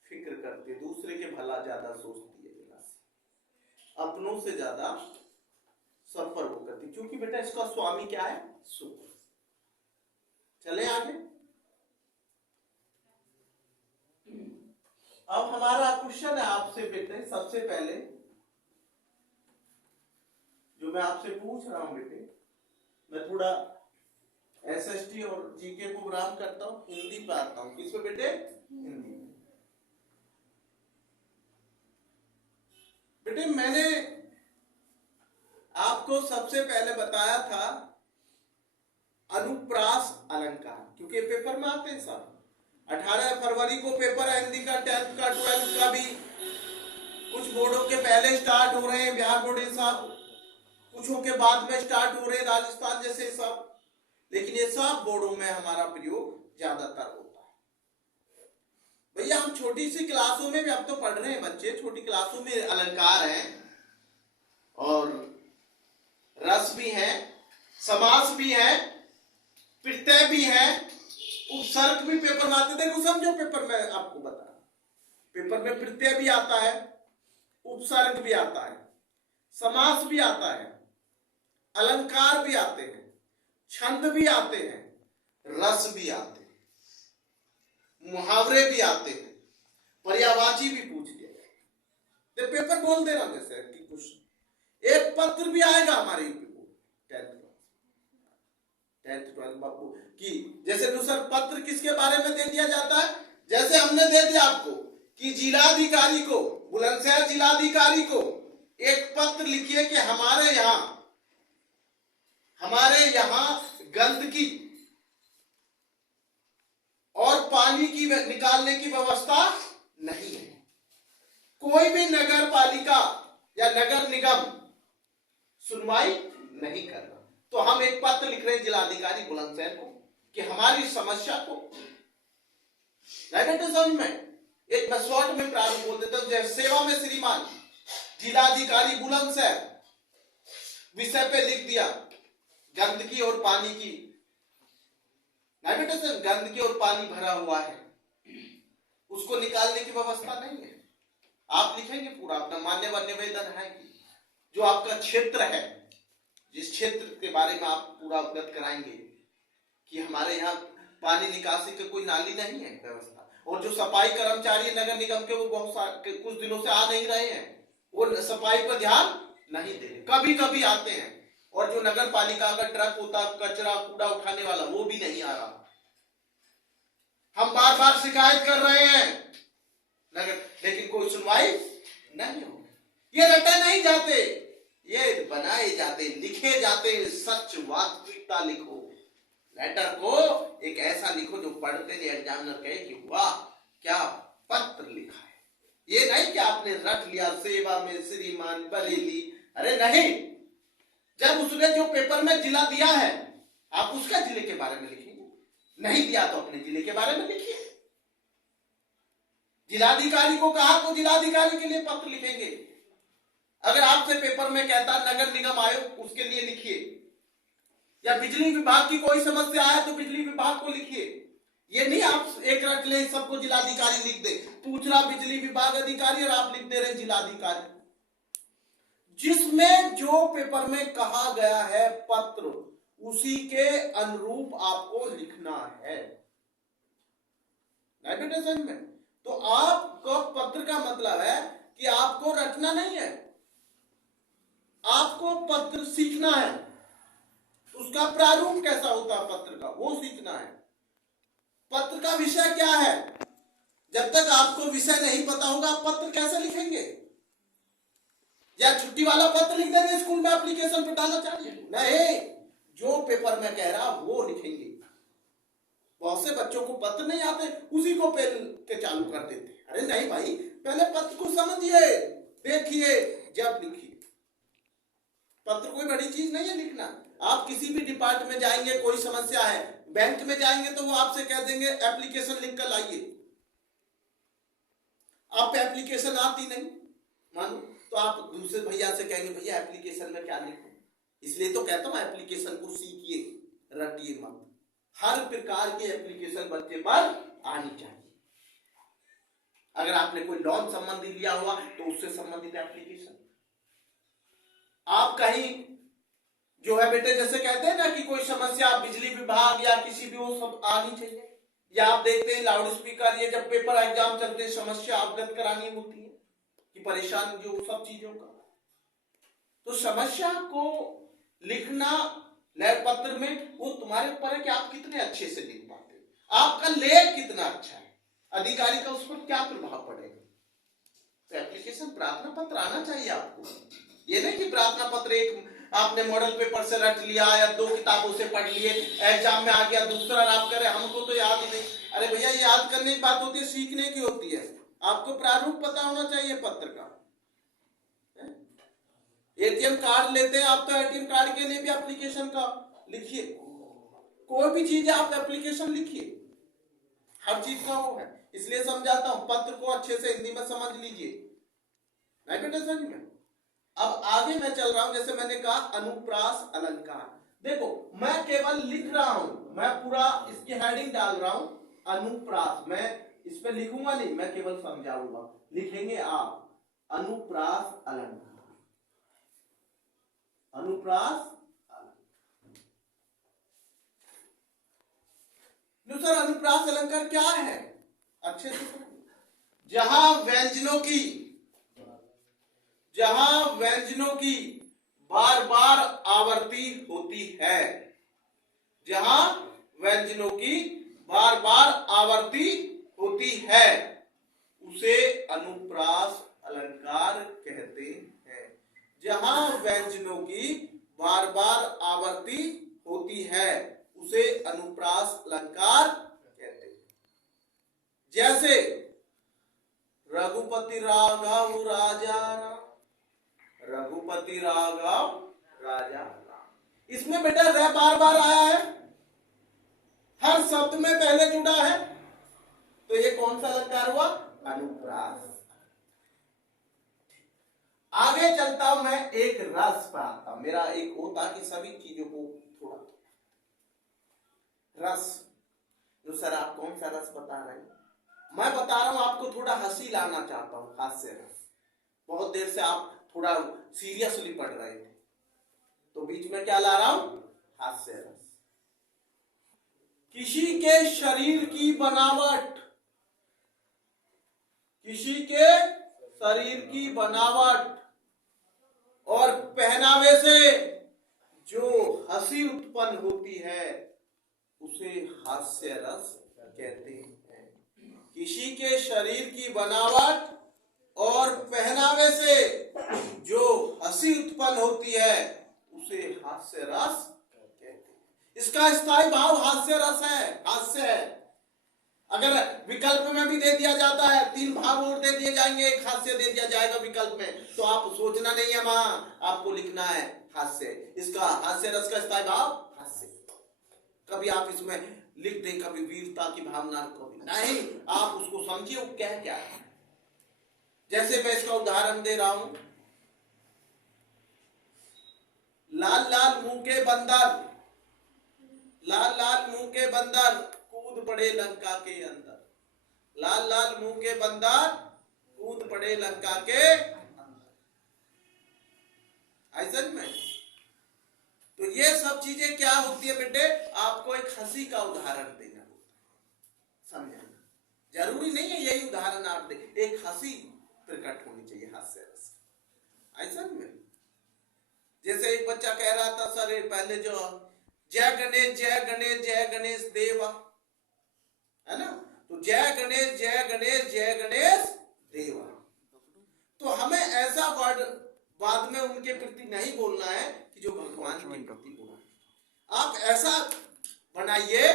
फिक्र करती है, दूसरे के भला ज्यादा सोचती है राशि, अपनों से ज्यादा सब पर वो करती, क्योंकि बेटा इसका स्वामी क्या है, शुक्र। चले आगे। अब हमारा क्वेश्चन है आपसे बेटे, सबसे पहले जो मैं आपसे पूछ रहा हूं बेटे, मैं थोड़ा एसएसटी और जीके को प्रोग्राम करता हूं, हिंदी पे आता हूं। किस पे बेटे, हिंदी। बेटे मैंने आपको सबसे पहले बताया था अनुप्रास अलंकार, क्योंकि पेपर में आते हैं सब। 18 फरवरी को पेपर है हिंदी का, 10th का, 12th का भी। कुछ बोर्डों के पहले स्टार्ट हो रहे हैं, बिहार बोर्ड सब, कुछों के बाद में स्टार्ट हो रहे हैं, राजस्थान जैसे सब। लेकिन ये सब बोर्डों में हमारा प्रयोग ज्यादातर होता है। भैया हम छोटी सी क्लासों में भी अब तो पढ़ रहे हैं बच्चे, छोटी क्लासों में अलंकार हैं और रस भी है, समास भी है, प्रत्यय भी है, उपसर्ग भी पेपर में आते। देखो समझो, पेपर में आपको बता, पेपर में प्रत्यय भी आता है, उपसर्ग भी आता है, समास भी आता है, अलंकार भी आते हैं, छंद भी आते हैं, रस भी आते हैं, मुहावरे भी आते हैं, पर्यायवाची भी पूछ लिया जाए। पेपर बोल दे रहा हूं जैसे कि कुछ एक पत्र भी आएगा हमारे टेंथ ट्वेल्थ बापू की, जैसे दूसरा पत्र किसके बारे में दे दिया जाता है। जैसे हमने दे दिया आपको कि जिलाधिकारी को, बुलंदशहर जिलाधिकारी को एक पत्र लिखिए कि हमारे यहां गंदगी और पानी की निकालने की व्यवस्था नहीं है। कोई भी नगर पालिका या नगर निगम सुनवाई नहीं कर रहा, तो हम एक पत्र लिख रहे हैं जिलाधिकारी बुलंदशहर को कि हमारी समस्या को समझ में एक मैं शॉर्ट में प्रारूप बोल देता हूं। सेवा में श्रीमान जिलाधिकारी बुलंदशहर विषय पे लिख दिया गंदगी और पानी की, गंदगी और पानी भरा हुआ है, उसको निकालने की व्यवस्था नहीं है। आप लिखेंगे पूरा अपना मान्यवर निवेदन है कि जो आपका क्षेत्र है, जिस क्षेत्र के बारे में आप पूरा अवगत कराएंगे कि हमारे यहाँ पानी निकासी की कोई नाली नहीं है व्यवस्था, और जो सफाई कर्मचारी नगर निगम के वो कुछ दिनों से आ नहीं रहे हैं, वो सफाई पर ध्यान नहीं दे रहे, कभी कभी आते हैं, और जो नगर पालिका का ट्रक होता कचरा कूड़ा उठाने वाला वो भी नहीं आ रहा। हम बार बार शिकायत कर रहे हैं नगर, लेकिन कोई सुनवाई नहीं हो। ये रटे नहीं जाते, ये बनाए जाते, लिखे जाते। सच वास्तविकता लिखो, लेटर को एक ऐसा लिखो जो पढ़ते नहीं एग्जामिनर कहे कि वाह क्या पत्र लिखा है। ये नहीं कि आपने रट लिया सेवा में श्रीमान बरेली, अरे नहीं। जब उसने जो पेपर में जिला दिया है आप उसका जिले के बारे में लिखेंगे, नहीं दिया तो अपने जिले के बारे में लिखिए। जिलाधिकारी को कहा तो जिलाधिकारी के लिए पत्र लिखेंगे। अगर आपसे पेपर में कहता नगर निगम आयोग, उसके लिए लिखिए। या बिजली विभाग की कोई समस्या है तो बिजली विभाग को लिखिए। ये नहीं आप एक रट ले सबको जिलाधिकारी लिख दे, पूछ रहा बिजली विभाग अधिकारी और आप लिख दे रहे जिलाधिकारी। जिसमें जो पेपर में कहा गया है पत्र, उसी के अनुरूप आपको लिखना है। में तो आपको पत्र का मतलब है कि आपको रटना नहीं है, आपको पत्र सीखना है। उसका प्रारूप कैसा होता है पत्र का, वो सीखना है। पत्र का विषय क्या है, जब तक आपको विषय नहीं पता होगा आप पत्र कैसे लिखेंगे? या छुट्टी वाला पत्र लिख देंगे स्कूल में एप्लीकेशन पिटाना चाहिए? नहीं, जो पेपर में कह रहा वो लिखेंगे। बहुत से बच्चों को पत्र नहीं आते, उसी को पेन के चालू कर देते। अरे नहीं भाई, पहले पत्र को समझिए, देखिए, जब लिखिए। पत्र कोई बड़ी चीज नहीं है लिखना। आप किसी भी डिपार्टमेंट में जाएंगे, कोई समस्या है, बैंक में जाएंगे तो वो आपसे कह देंगे एप्लीकेशन लिख कर लाइए। आप एप्लीकेशन आती नहीं मानो तो आप दूसरे भैया से कहेंगे भैया एप्लीकेशन में क्या लिखूं? इसलिए तो कहता हूं एप्लीकेशन को सीखिए, रटिए मत। हर प्रकार की एप्लीकेशन बच्चे पर आनी चाहिए। अगर आपने कोई लोन संबंधी लिया हुआ तो उससे संबंधित एप्लीकेशन। आप कहीं जो है बेटे, जैसे कहते हैं ना कि कोई समस्या बिजली विभाग या किसी भी, वो सब आनी चाहिए। या आप देखते हैं लाउड स्पीकर, ये जब पेपर एग्जाम चलते हैं समस्या अवगत करानी होती है कि परेशान जो सब चीजों का, तो समस्या को लिखना पत्र में वो तुम्हारे ऊपर है कि आप कितने अच्छे से लिख पाते हो, आपका लेख कितना अच्छा है, अधिकारी का उस पर क्या प्रभाव पड़ेगा। तो एप्लीकेशन प्रार्थना पत्र आना चाहिए आपको। ये नहीं कि प्रार्थना पत्र एक आपने मॉडल पेपर से रट लिया या 2 किताबों से पढ़ लिए, एग्जाम में आ गया, दूसरा आप करे हमको तो याद ही नहीं। अरे भैया, याद करने की बात होती है, सीखने की होती है। आपको प्रारूप पता होना चाहिए पत्र का। एटीएम कार्ड लेते हैं आप, तो एटीएम कार्ड के लिए भी एप्लीकेशन का लिखिए। कोई भी चीज आप एप्लीकेशन लिखिए, हर चीज का वो है। इसलिए समझाता हूं, पत्र को अच्छे से हिंदी में समझ लीजिए। नहीं बेटा समझ में। अब आगे मैं चल रहा हूं, जैसे मैंने कहा अनुप्रास अलंकार। देखो मैं केवल लिख रहा हूं, मैं पूरा इसकी हेडिंग डाल रहा हूं अनुप्रास। मैं इस पे लिखूंगा नहीं, मैं केवल समझाऊंगा। लिखेंगे आप अनुप्रास अलंकार। अनुप्रास सर, अनुप्रास अलंकार क्या है? अच्छे से जहां व्यंजनों की बार बार आवर्ती होती है, जहां व्यंजनों की बार बार आवर्ती होती है, उसे अनुप्रास अलंकार कहते हैं। जहां व्यंजनों की बार बार आवर्ती होती है, उसे अनुप्रास अलंकार कहते हैं। जैसे रघुपति राघव राजा राम, रघुपति राघव राजा राम। इसमें बेटा र बार बार आया है, हर शब्द में पहले जुड़ा है, तो ये कौन सा अलंकार हुआ? अनुप्रास। आगे चलता हूं मैं, एक रस पर आता हूं। मेरा एक होता कि सभी चीजों को थोड़ा रस। तो सर आप कौन सा रस बता रहे हैं? मैं बता रहा हूं आपको, थोड़ा हंसी लाना चाहता हूं, हास्य रस। बहुत देर से आप थोड़ा सीरियसली पढ़ रहे थे, तो बीच में क्या ला रहा हूं? हास्य रस। किसी के शरीर की बनावट, किसी के शरीर की बनावट और पहनावे से जो हंसी उत्पन्न होती है, उसे हास्य रस कहते हैं। किसी के शरीर की बनावट और पहनावे से जो हंसी उत्पन्न होती है, उसे हास्य रस कहते हैं। इसका स्थायी भाव हास्य रस है, हास्य है। अगर विकल्प में भी दे दिया जाता है, 3 भाव और दे दिए जाएंगे, एक हास्य दे दिया जाएगा विकल्प में, तो आप सोचना नहीं है, वहां आपको लिखना है हास्य। इसका हास्य रस का स्थायी भाव हास्य। कभी आप इसमें लिख दें, कभी वीरता की भावना, कभी नहीं, आप उसको समझिए वो क्या है। जैसे मैं इसका उदाहरण दे रहा हूं, लाल लाल मुंह के बंदर, लाल लाल मुंह के बंदर कूद पड़े लंका के अंदर, लाल लाल मुंह के बंदर कूद पड़े लंका के अंदर। ऐसा में तो ये सब चीजें क्या होती है बेटे, आपको एक हंसी का उदाहरण देना होता है, समझना जरूरी नहीं है यही उदाहरण आप दे, एक हंसी प्रकट होनी चाहिए, हास्य रस। ऐसा में जैसे एक बच्चा कह रहा था सर पहले जो जय गणेश जय गणेश जय गणेश देवा, है ना, तो जय गणेश जय गणेश जय गणेश देवा। तो हमें ऐसा वर्ड बाद में उनके प्रति नहीं बोलना है कि जो भगवान के प्रति बोलना है। आप ऐसा बनाइए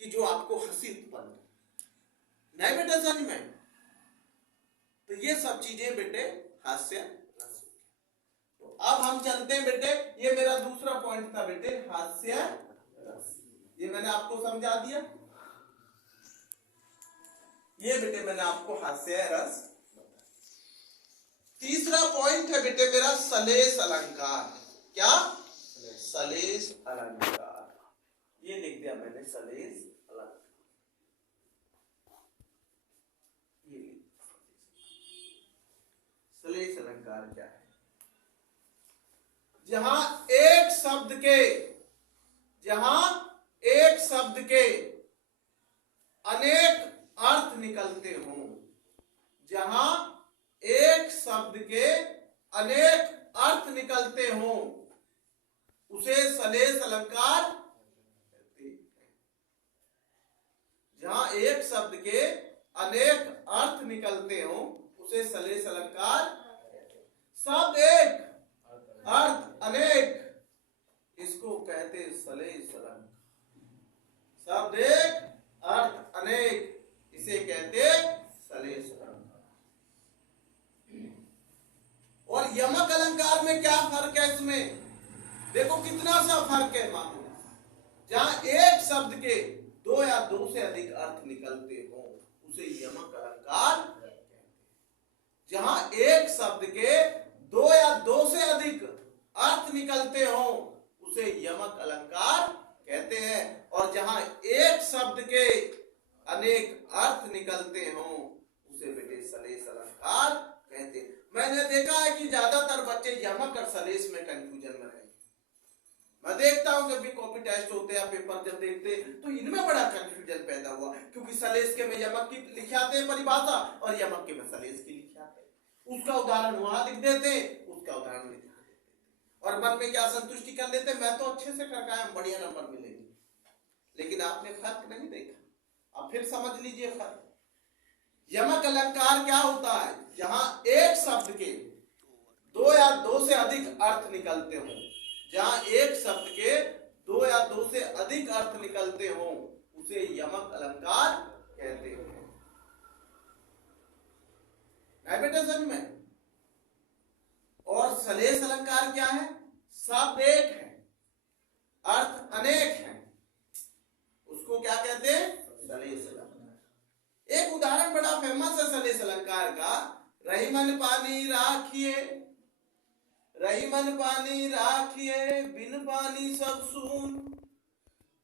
कि जो आपको हंसी उत्पन्न करे, नहीं बेटा समझ में। तो ये सब चीजें बेटे हास्य रस। तो अब हम चलते हैं बेटे, ये मेरा दूसरा पॉइंट था बेटे, हास्य रस। ये मैंने आपको समझा दिया, ये बेटे मैंने आपको हास्य रस। तीसरा पॉइंट है बेटे मेरा सलेस अलंकार। क्या? सलेस अलंकार। ये लिख दिया मैंने, सलेस अलंकार। ये सलेस अलंकार क्या है? जहां एक शब्द के अनेक अर्थ निकलते हों, जहां एक शब्द के अनेक अर्थ निकलते हों, उसे सलेस अलंकार कहते हैं। जहां एक शब्द के अनेक अर्थ निकलते हों, उसे सलेस अलंकार कहते हैं। शब्द एक, अर्थ अनेक, इसको कहते सलेस अलंकार। शब्द एक, अर्थ अनेक, इसे कहते सलेस अलंकार। और यमक अलंकार में क्या फर्क है? इसमें देखो कितना सा फर्क है। मानो जहां एक शब्द के दो या दो से अधिक अर्थ निकलते हो, उसे यमक अलंकार कहते हैं। जहां एक शब्द के दो या दो से अधिक अर्थ निकलते हो, उसे यमक अलंकार कहते हैं। और जहां एक शब्द के अनेक अर्थ निकलते हो, उसे बेटे सलेस अलंकार कहते हैं। मैंने देखा है कि ज्यादातर बच्चे यमक और सलेस में कंफ्यूजन में रहे। मैं देखता हूं जब भी कॉपी टेस्ट होते हैं, पेपर जब देखते हैं, तो इनमें बड़ा कंफ्यूजन पैदा हुआ, क्योंकि सलेस के में यमक की लिखाते हैं परिभाषा और यमक के में सलेस की लिखाते हैं। उसका उदाहरण वहां लिख देते, उसका उदाहरण लिखा देते और मन में क्या संतुष्टि कर लेते, मैं तो अच्छे से करके आया, बढ़िया नंबर मिलेंगे। लेकिन आपने फर्क नहीं देखा। अब फिर समझ लीजिए फर्क। यमक अलंकार क्या होता है? जहां एक शब्द के दो या दो से अधिक अर्थ निकलते हो, जहां एक शब्द के दो या दो से अधिक अर्थ निकलते हो, उसे यमक अलंकार कहते हैं। नहीं बेटा समझ में? और सलेस अलंकार क्या है? शब्द एक है, अर्थ अनेक है, उसको क्या कहते हैं? सलेस अलंकार। एक उदाहरण बड़ा फेमस है सलेस अलंकार का, रही मन पानी राखिए, रही मन पानी राखिए, बिन पानी सब सून,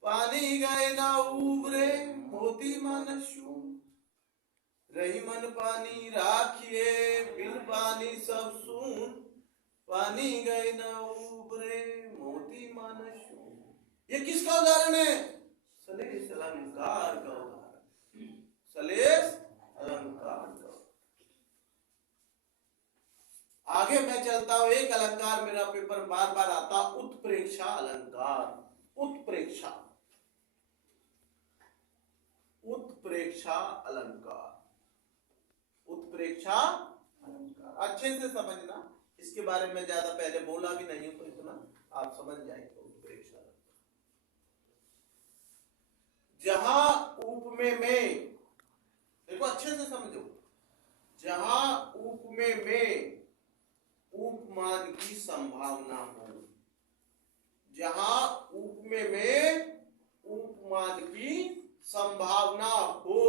पानी गए ना उबरे, मोती मन शून। रही मन पानी राखिए, बिन पानी सब सून, पानी गए ना उबरे, मोती मन शून। ये किसका उदाहरण है? सलेस अलंकार का उदाहरण। सलेस अलंकार का। आगे मैं चलता हूं, एक अलंकार मेरा पेपर बार बार आता, उत्प्रेक्षा अलंकार। उत्प्रेक्षा, उत्प्रेक्षा अलंकार, उत्प्रेक्षा अलंकार। अच्छे से समझना, इसके बारे में ज्यादा पहले बोला भी नहीं हूं, तो इतना आप समझ जाएंगे। उत्प्रेक्षा अलंकार, जहां उपमे में, देखो अच्छे से समझो, जहां उपमे में उपमान की संभावना हो, जहां उपमे में उपमान की संभावना हो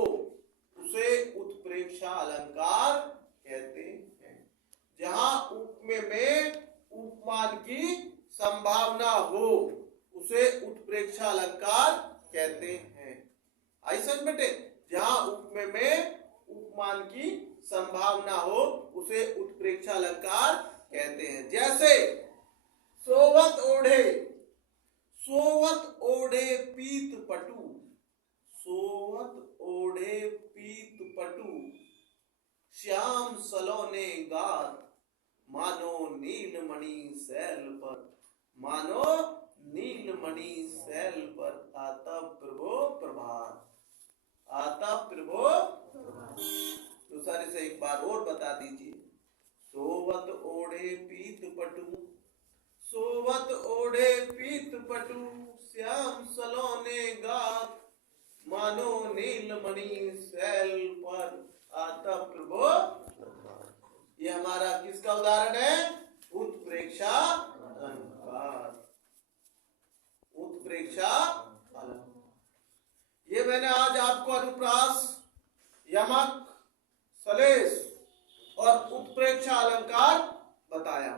उसे उत्प्रेक्षा अलंकार कहते हैं। जहां उपमेय में उपमान की संभावना हो उसे उत्प्रेक्षा अलंकार कहते हैं। आई समझ बेटे, जहां उपमेय में उपमान की संभावना हो उसे उत्प्रेक्षा अलंकार कहते हैं। जैसे सोवत ओढ़े, सोवत ओढ़े पीत पटु, सोवत ओढ़े पीत पटु, श्याम सलोने गात, मानो नीलमणि सैल पर, मानो नीलमणि सैल पर, आता प्रभो प्रभात, आता प्रभो प्रभात। तो सारे से एक बार और बता दीजिए। सोवत ओढ़े पीत पटु, सोवत ओढ़े पीत पटु, श्याम सलोने गात, मानो नीलमणि सैल पर, आता प्रभो। ये हमारा किसका उदाहरण है? उत्प्रेक्षा अलंकार, उत्प्रेक्षा अलंकार। ये मैंने आज आपको अनुप्रास, यमक, सलेश और उत्प्रेक्षा अलंकार बताया।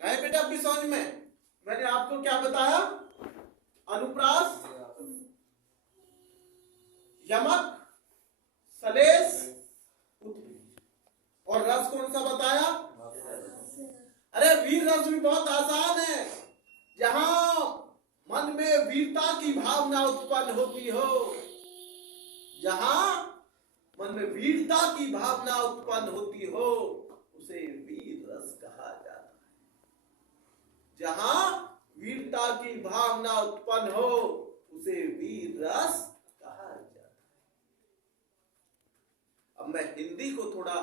नहीं बेटा, अभी समझ में मैंने आपको क्या बताया? अनुप्रास, यमक, सलेश और रस कौन सा बताया? अरे वीर रस भी बहुत आसान है। जहां मन में वीरता की भावना उत्पन्न होती हो, जहां मन में वीरता की भावना उत्पन्न होती हो उसे वीर रस कहा जाता है। जहां वीरता की भावना उत्पन्न हो उसे वीर रस कहा जाता है। अब मैं हिंदी को थोड़ा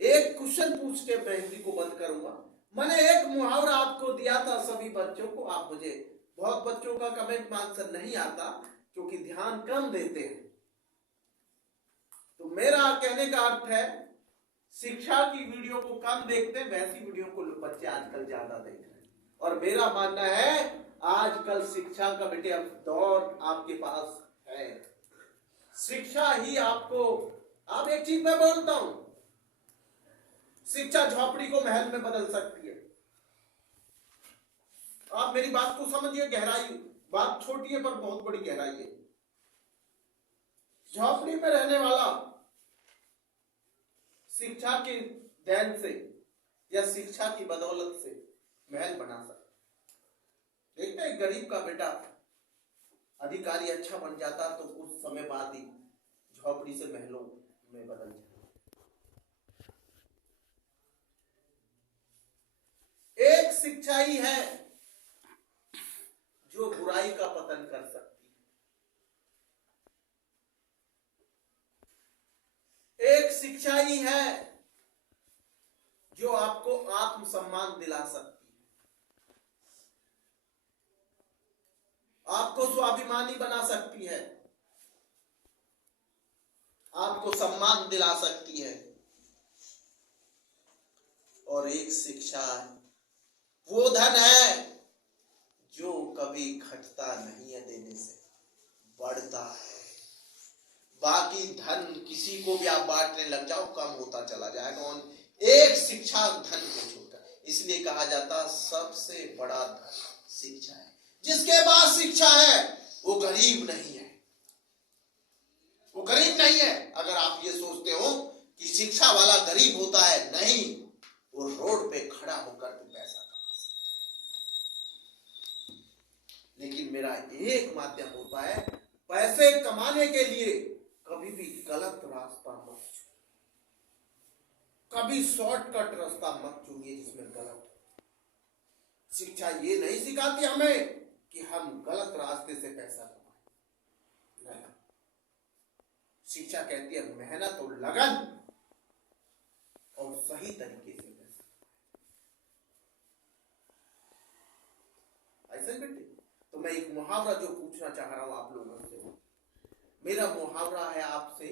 एक क्वेश्चन पूछ के मैं हिंदी को बंद करूंगा। मैंने एक मुहावरा आपको दिया था सभी बच्चों को। आप मुझे, बहुत बच्चों का कमेंट में आंसर नहीं आता क्योंकि ध्यान कम देते हैं। तो मेरा कहने का अर्थ है, शिक्षा की वीडियो को कम देखते हैं, वैसी वीडियो को बच्चे आजकल ज्यादा देख रहे हैं। और मेरा मानना है आजकल शिक्षा का बेटे अब दौर आपके पास है। शिक्षा ही आपको, आप एक चीज मैं बोलता हूं, शिक्षा झोपड़ी को महल में बदल सकती है। आप मेरी बात को समझिए, गहराई, बात छोटी है पर बहुत बड़ी गहराई है। झोपड़ी में रहने वाला शिक्षा की देन से या शिक्षा की बदौलत से महल बना सकता। देखते हैं, गरीब का बेटा अधिकारी अच्छा बन जाता तो कुछ समय बाद ही झोपड़ी से महलों में बदल जाता। एक शिक्षा ही है जो बुराई का पतन कर सकती है। एक शिक्षा ही है जो आपको आत्मसम्मान दिला सकती है, आपको स्वाभिमानी बना सकती है, आपको सम्मान दिला सकती है। और एक शिक्षा वो धन है जो कभी घटता नहीं है, देने से बढ़ता है। बाकी धन किसी को भी आप बांटने लग जाओ कम होता चला जाएगा। और एक शिक्षा धन को छोटा, इसलिए कहा जाता सबसे बड़ा धन शिक्षा है। जिसके पास शिक्षा है वो गरीब नहीं है, वो गरीब नहीं है। अगर आप ये सोचते हो कि शिक्षा वाला गरीब होता है, नहीं, वो रोड पे खड़ा होकर भी पैसा कमा सकता है। लेकिन मेरा एक माध्यम होता है, पैसे कमाने के लिए कभी भी गलत रास्ता मत चुनिए, कभी शॉर्टकट रास्ता मत चुनिए जिसमें गलत। शिक्षा ये नहीं सिखाती हमें कि हम गलत रास्ते से पैसा कमाएं, नहीं। शिक्षा कहती है मेहनत और लगन और सही तरीके से पैसा। ऐसे बेटे, तो मैं एक मुहावरा जो पूछना चाह रहा हूं आप लोगों से, मेरा मुहावरा है आपसे,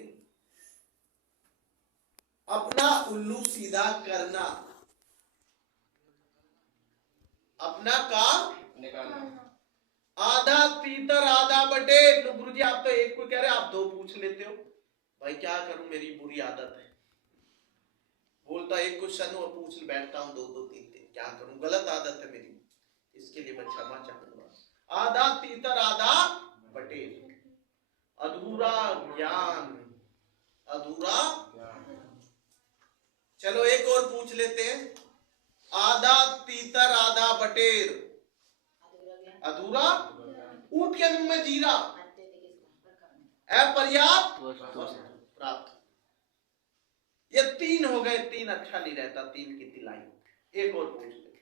अपना उल्लू सीधा करना, अपना काम निकालना। आधा तीतर आधा बटेर। तो गुरुजी आप तो एक को कह रहे, आप दो पूछ लेते हो। भाई क्या करूं, मेरी बुरी आदत है। बोलता एक क्वेश्चन और पूछ बैठता हूं दो दो तीन तीन, क्या करूं, गलत आदत है मेरी, इसके लिए मैं क्षमा चाहूंगा। आधा तीतर आधा बटेर, अधूरा ज्ञान, अधूरा। चलो एक और पूछ लेते हैं। आधा तीतर आधा बटेर, अधूरा ऊंट के मुंह में जीरा, अपर्याप्त प्राप्त। ये तीन हो गए, तीन अच्छा नहीं रहता, तीन की तिलाई। एक और पूछ लेते।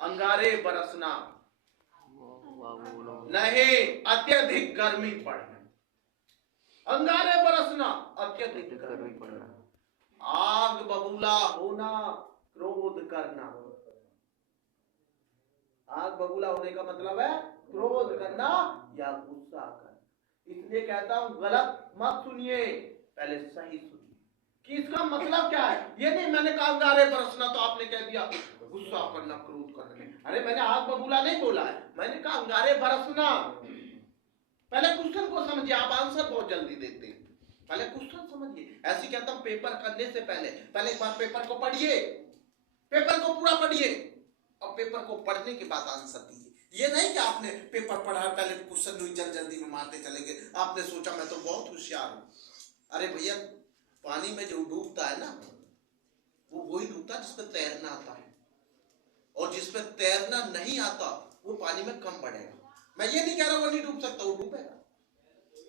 अंगारे बरसना नहीं, अत्यधिक गर्मी पड़ना। अंगारे बरसना, अत्यधिक गर्मी पड़ना। आग बबूला होना, क्रोध करना। आग बबूला होने का मतलब है क्रोध करना या गुस्सा करना। इसलिए कहता हूं गलत मत सुनिए, पहले सही सुनिए कि इसका मतलब क्या है। ये नहीं मैंने कहा अंगारे बरसना तो आपने कह दिया गुस्सा करना, क्रोध करना। अरे मैंने आग बबूला नहीं बोला है, मैंने कहा अंगारे बरसना। पहले क्वेश्चन को समझिए, आप आंसर बहुत जल्दी देते हैं। पहले क्वेश्चन समझिए। ऐसे कहता हूं पेपर करने से पहले एक बार पेपर को पढ़िए, पेपर को पूरा पढ़िए और पेपर को पढ़ने के बाद आंसर दीजिए। ये नहीं कि आपने पेपर पढ़ा पहले क्वेश्चन जल्दी में मारते चले गए, आपने सोचा मैं तो बहुत होशियार हूं। अरे भैया पानी में जो डूबता है ना, वो वही डूबता है जिसपे तैरना आता है, और जिसपे तैरना नहीं आता वो पानी में कम बढ़ेगा। मैं ये नहीं कह रहा वो नहीं डूब सकता, वो डूबेगा,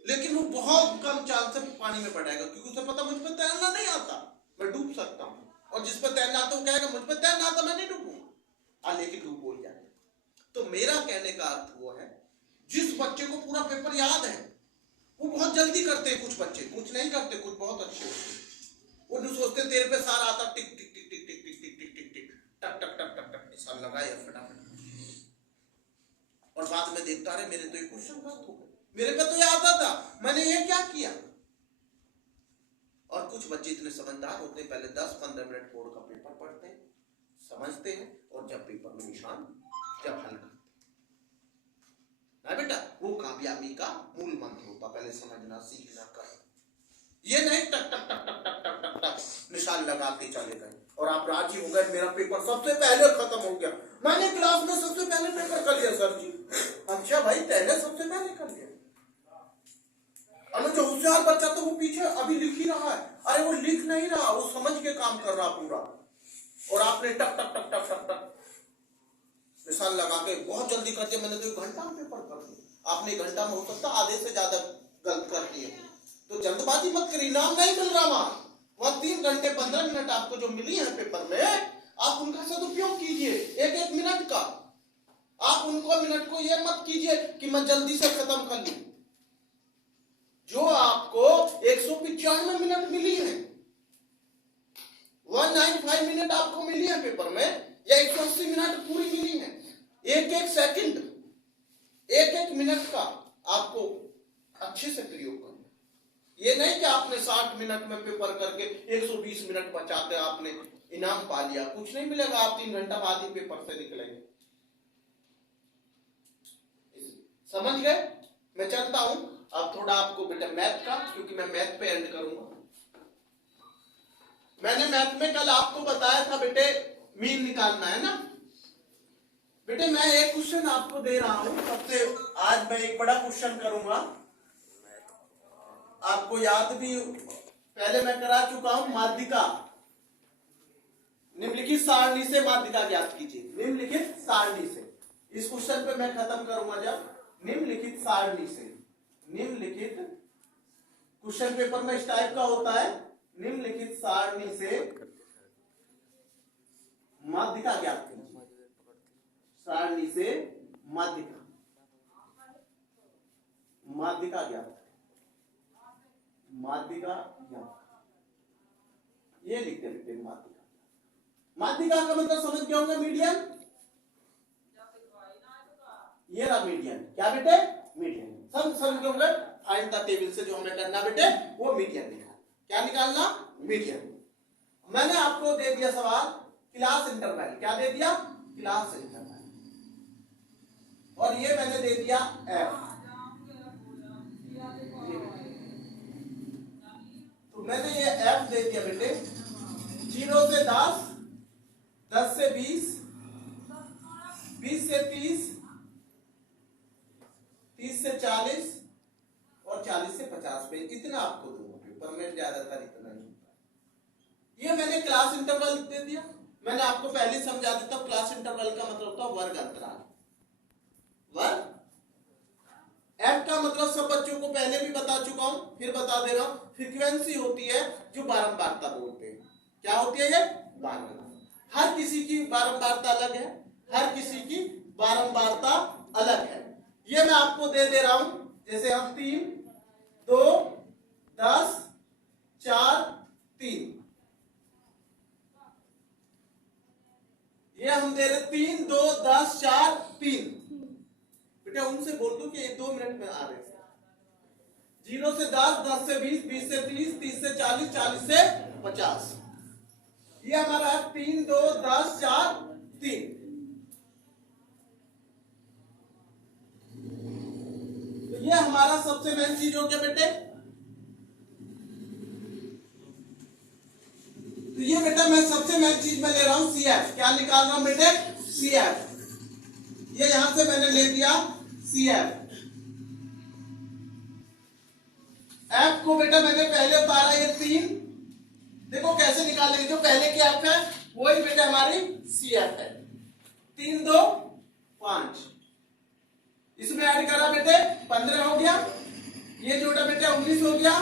लेकिन वो बहुत कम चांस से पानी में बढ़ेगा, क्योंकि उसे पता मुझ पर तैरना नहीं आता, मैं डूब सकता हूँ। और जिस पर तैरना आता वो कहेगा मुझ पर तैरना आता, मैं नहीं डूबूंगा, लेकिन डूब हो जाए। तो मेरा कहने का अर्थ वो है, जिस बच्चे को पूरा पेपर याद है वो बहुत जल्दी करते हैं, कुछ बच्चे कुछ नहीं करते, कुछ बहुत अच्छे होते हैं। वो नहीं सोचते तेरे पे सारा आता, टिक टिक टिक टिक टिक टिक टिक टिक टिक टिक टक टक टक टक टक निशान लगाए फटाफट, और बाद में देखता रहे मेरे तो ये क्वेश्चन गलत हो गए, मेरे पे तो ये आता था, मैंने ये क्या किया। और कुछ बच्चे इतने समझदार होते हैं, पहले 10-15 मिनट बोर्ड का पेपर पढ़ते हैं, समझते हैं, और जब पेपर में निशान जब हल करते ना बेटा, वो कामयाबी का मूल मंत्र होता। पहले समझना सीखना कर, ये नहीं टक टक टक टक टक टक टक टक निशान लगाते चले गए और आप राजी हो गए मेरा पेपर सबसे पहले खत्म हो गया, मैंने क्लास में सबसे पहले पेपर कर लिया सर जी। अच्छा भाई पहले सबसे पहले कर लिया, अरे जो होशियार बच्चा तो वो पीछे अभी लिख ही रहा है। अरे वो लिख नहीं रहा, वो समझ के काम कर रहा पूरा, और आपने टक टक टक टक टक टक निशान लगा के बहुत जल्दी कर दिया। मैंने तो 1 घंटा में पेपर कर दिया, आपने 1 घंटा में हो सकता आधे से ज्यादा गलत कर दिए। तो जल्दबाजी मत करिए, इनाम नहीं मिल रहा वहां 3 घंटे 15 मिनट आपको जो मिली है पेपर में, आप उनका सदुपयोग कीजिए। एक मिनट का आप उनको मिनट को ये मत कीजिए कि मैं जल्दी से खत्म कर लूं। जो आपको 195 मिनट मिली है, 195 मिनट आपको मिली है पेपर में, या 180 मिनट पूरी मिली है, एक सेकंड 1 मिनट का आपको अच्छे से प्रयोग करना। ये नहीं कि आपने 60 मिनट में पेपर करके 120 मिनट बचाते आपने इनाम पा लिया, कुछ नहीं मिलेगा, आप 3 घंटा बाद ही पेपर से निकलेंगे। समझ गए? मैं चलता हूं अब थोड़ा आपको बेटा मैथ का, क्योंकि मैं मैथ पे एंड करूंगा। मैंने मैथ में कल आपको बताया था बेटे मीन निकालना है ना बेटे। मैं एक क्वेश्चन आपको दे रहा हूं, सबसे आज मैं एक बड़ा क्वेश्चन करूंगा, आपको याद भी पहले मैं करा चुका हूं। माध्यिका, निम्नलिखित सारणी से माध्यिका ज्ञात कीजिए। निम्नलिखित सारणी से, इस क्वेश्चन पे मैं खत्म करूंगा जब निम्नलिखित सारणी से। निम्नलिखित क्वेश्चन पेपर में इस टाइप का होता है, निम्नलिखित सारणी से माध्यिका ज्ञात कीजिए। सारणी से माध्यिका, माध्यिका ज्ञात, माध्यिका ज्ञात, ये लिखते लिखते माध्यिका। माध्यिका का मतलब समझ गए होंगे, मीडियन। ये रहा मीडियन, क्या बेटे? मीडियन। सब समझ गए होंगे। फाइंड द टेबल से जो हमें करना बेटे वो मीडियन निकालना। क्या निकालना? मीडियन। मैंने आपको दे दिया सवाल क्लास इंटरवल, क्या दे दिया? Class interval. और ये मैंने दे दिया f। तो मैंने ये f दे दिया बेटे 0 से 10, 10 से 20, 20 से 30, 30 से 40 और 40 से 50 पे इतना आपको दूंगा पेपर में, ज्यादातर इतना ही होता है। ये मैंने क्लास इंटरवल दे दिया। मैंने आपको पहले समझा देता हूं, क्लास इंटरवल का मतलब होता है वर्ग अंतराल। वर्ग एफ का मतलब सब बच्चों को पहले भी बता चुका हूं, फिर बता दे रहा हूं। फ्रीक्वेंसी होती है जो बारंबारता बोलते हैं। क्या होती है ये? बारंबारता। हर किसी की बारंबारता अलग है, हर किसी की बारंबारता अलग है। ये मैं आपको दे रहा हूं, जैसे हम 3, 2, 10, 4, 3, ये हम दे रहे 3, 2, 10, 4, 3। बेटा उनसे बोल दो कि ये 2 मिनट में आ रहे हैं। 0 से 10, 10 से 20, 20 से 30, 30 से 40, 40 से 50। ये हमारा है 3, 2, 10, 4, 3। तो ये हमारा सबसे मेन चीज हो गया बेटे। तो ये बेटा मैं सबसे मेन चीज में ले रहा हूं CF। क्या निकाल रहा हूं बेटे? CF। ये यहां से मैंने ले दिया CF। F को बेटा मैंने पहले उतारा, ये 3। देखो कैसे निकालेंगे, जो पहले की F है वही बेटा हमारी CF है। 3, 2, 5, इसमें ऐड करा बेटे 15 हो गया, ये जोड़ा बेटे 19 हो गया,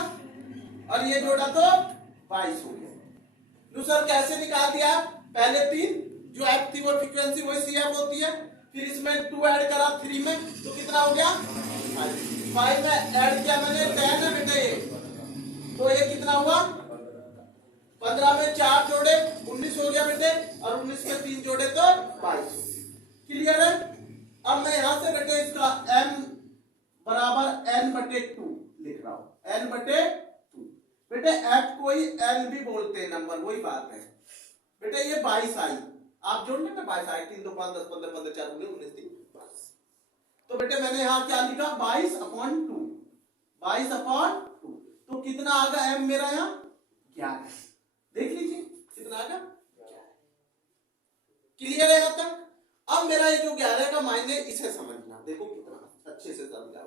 और ये जोड़ा तो 22 हो गया। सर कैसे निकाल दिया? पहले 3 जो F थी वो फ्रीक्वेंसी वही CF होती है, फिर इसमें 2 ऐड करा 3 में, तो कितना हो गया? 5 में ऐड किया मैंने 10 है बेटे, तो ये कितना हुआ? 15 में 4 जोड़े 19 हो गया बेटे, और 19 में 3 जोड़े तो 22। क्लियर है? अब मैं यहां से बेटे इसका m बराबर n/2 लिख रहा हूं। n/2 बेटे f को ही n भी बोलते हैं नंबर, वही बात है बेटे। ये 22 आई, आप जोड़ लेना 22 आई, 3, 2, 5, 10, 15, 15, 4, 19, 3, 22। तो बेटे मैंने यहां क्या लिखा? 22/2। 22/2 तो कितना आ गया m मेरा यहाँ? 11। देख लीजिए कितना आ गया? 11। क्लियर है यहां तक? अब मेरा ये जो 11 का मायने, इसे समझना, देखो कितना अच्छे से समझा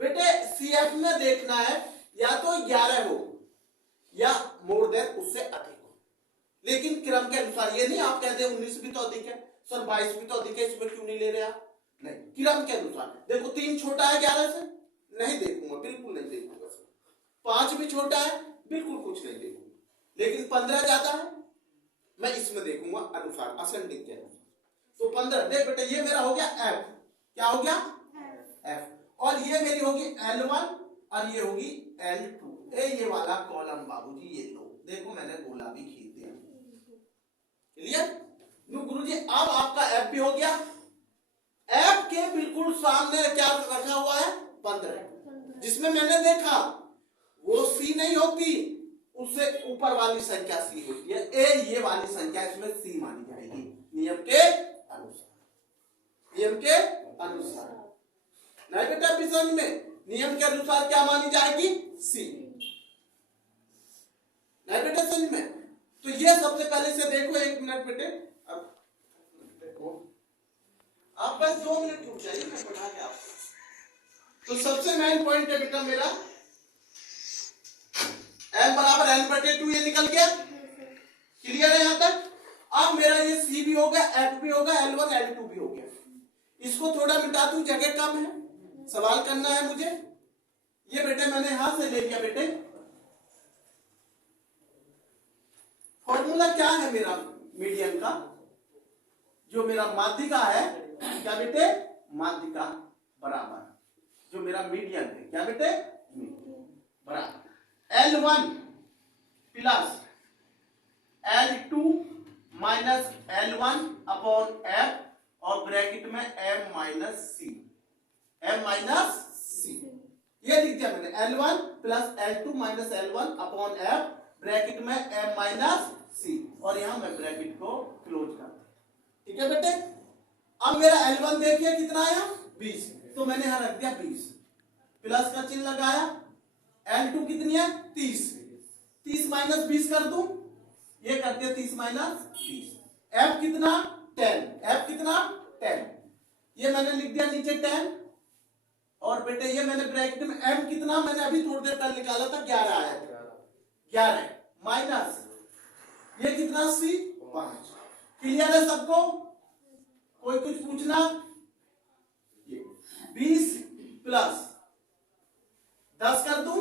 बेटे। CF में देखना है या तो 11 हो या मोर देन उससे अधिक हो, लेकिन क्रम के अनुसार। ये नहीं आप कहते 19 भी तो अधिक है सर, 22 भी तो अधिक है, इसमें क्यों नहीं ले रहे आप? नहीं, क्रम के अनुसार देखो। 3 छोटा है 11 से, नहीं देखूंगा, बिल्कुल नहीं देखूंगा सर। 5 भी छोटा है, बिल्कुल कुछ नहीं देखूंगा, लेकिन 15 ज्यादा है, मैं इसमें देखूंगा अनुसार, असेंडिंग के अनुसार। तो 15 देख बेटे, ये मेरा हो गया F। क्या हो गया? F। और ये मेरी होगी L1 और ये होगी L2। ये वाला कॉलम बाबूजी ये लो, देखो मैंने गोला भी खींच दिया। क्लियर? गुरुजी अब आपका F भी हो गया। F के बिल्कुल सामने क्या रखा हुआ है? 15। जिसमें मैंने देखा वो C नहीं होती, उससे ऊपर वाली संख्या C होती है। ये वाली संख्या इसमें C मानी जाएगी नियम के अनुसार। नियम के अनुसार नहीं बेटा, अभी समझ में? नियम के अनुसार क्या मानी जाएगी? C। नहीं बेटा समझ में? तो ये सबसे पहले से देखो, 1 मिनट बेटे, अब देखो आप बस 2 मिनट रुक जाइए, मैं पढ़ा के आपको। तो सबसे मेन पॉइंट है बेटा मेरा m बराबर n/2, ये निकल गया। क्लियर है यहां तक? अब मेरा ये C भी हो गया, F भी होगा, L1 L2 भी हो गया। इसको थोड़ा मिटा दूं, जगह कम है, सवाल करना है मुझे। ये बेटे मैंने यहां से ले लिया बेटे। फॉर्मूला क्या है मेरा मीडियन का? जो मेरा माध्यिका है, क्या बेटे? माध्यिका बराबर जो मेरा मीडियन है, क्या बेटे? बराबर L1 plus L2 minus L1 upon F, और ब्रैकेट में M minus C। M minus C ये लिख दिया मैंने। L1 plus L2 minus L1 upon F, bracket में M माइनस C, और यहां मैं ब्रैकेट को क्लोज कर दिया। ठीक है बेटे? अब मेरा L1 देखिए कितना आया? 20, तो मैंने यहां रख दिया 20, प्लस का चिन्ह लगाया। L2 कितनी है 30, 30 माइनस 20 कर दूं, ये करते हैं 30 माइनस 20। F कितना 10, F कितना 10, ये मैंने लिख दिया नीचे 10, और बेटे ये मैंने ब्रैकेट में M कितना मैंने अभी थोड़ी देर पहले निकाला था 11 आया, 11 माइनस ये कितना C 5। क्लियर है सबको, कोई कुछ पूछना? 20 प्लस 10 कर दूं,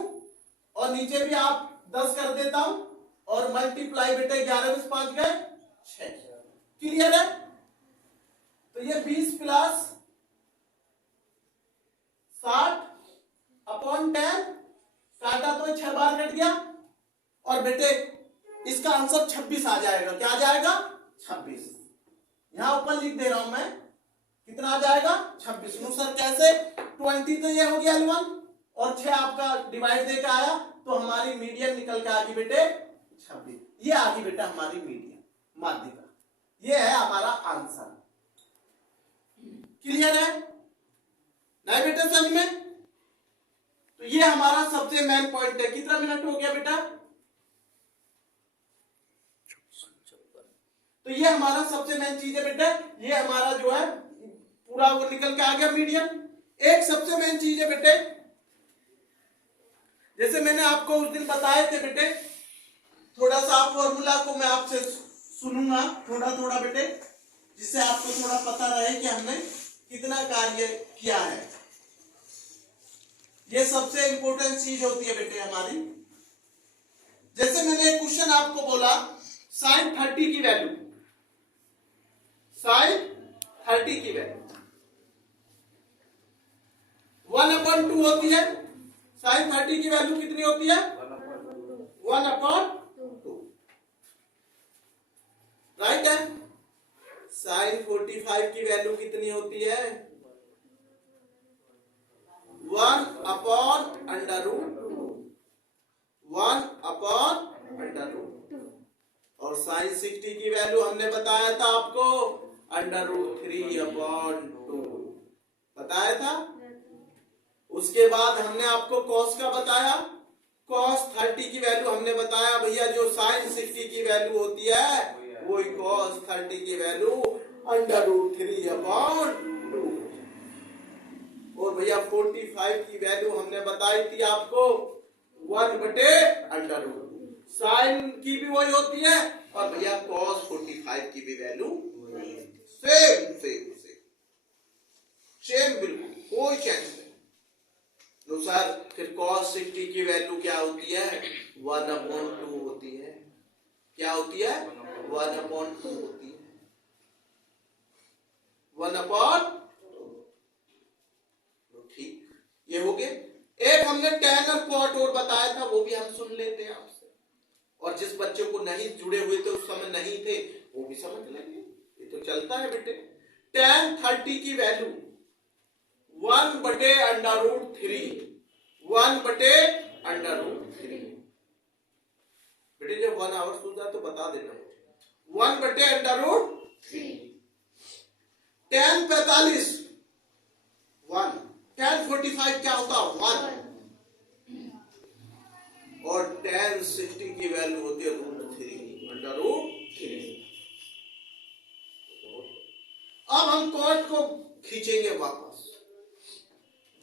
और नीचे भी आप 10 कर देता हूं, और मल्टीप्लाई बेटे 11 में 5 गए 6। क्लियर है? तो ये 20 प्लस 60 अपॉन 10, काटा तो 6 बार कट गया, और बेटे इसका आंसर 26 आ जाएगा। क्या आ जाएगा 26, यहां ऊपर लिख दे रहा हूं मैं, कितना आ जाएगा 26। सर कैसे, 20 तो ये हो गया L1, और 6 आपका डिवाइड देकर आया, तो हमारी मीडियन निकल के आ गई बेटे 26। ये आ गई बेटा हमारी मीडियन माध्यिका, ये है हमारा आंसर। क्लियर है नहीं बेटा समझ में? तो ये हमारा सबसे मेन पॉइंट है। कितना मिनट हो गया बेटा? तो ये हमारा सबसे मेन चीज है बेटा, ये हमारा जो है पूरा वो निकल के आ गया मीडियन। एक सबसे मेन चीज है बेटे, जैसे मैंने आपको उस दिन बताए थे बेटे, थोड़ा सा फॉर्मूला को मैं आपसे सुनूंगा थोड़ा थोड़ा बेटे, जिससे आपको थोड़ा पता रहे कि हमने कितना कार्य किया है। ये सबसे इंपॉर्टेंट चीज होती है बेटे हमारी। जैसे मैंने एक क्वेश्चन आपको बोला, sin 30 की वैल्यू, sin 30 की वैल्यू 1/2 होती है। sin 30 की वैल्यू कितनी होती है 1/2, राइट है। sin 45 की वैल्यू कितनी होती है 1/√2, 1/√2, और sin 60 की वैल्यू हमने बताया था आपको √3/2 बताया था। उसके बाद हमने आपको cos का बताया, cos 30 की वैल्यू हमने बताया भैया, जो sin 60 की वैल्यू होती है वही cos 30 की वैल्यू √3/2, और भैया 45 की वैल्यू हमने बताई थी आपको 1/√2। sin की भी वही होती है, और भैया cos 45 की भी value same same same same, बिल्कुल कोई चेंज नहीं। तो सर फिर cos 60 की वैल्यू क्या होती है 1/2 होती है। क्या होती है 1/2 होती है, 1/2। ठीक, ये हो गए। एक हमने tan और cot और बताया था, वो भी हम सुन लेते हैं आपसे, और जिस बच्चे को नहीं जुड़े हुए थे उस समय नहीं थे वो भी समझ लेंगे, ये तो चलता है बेटे। tan 30 की वैल्यू 1/√3, 1/√3। बेटे जब 1 आवर हो जाए तो बता देना मुझे। 1/√3। tan 45 1, tan 45 क्या होता 1, और tan 60 की वैल्यू होती है √3। अब हम cot को खींचेंगे वापस।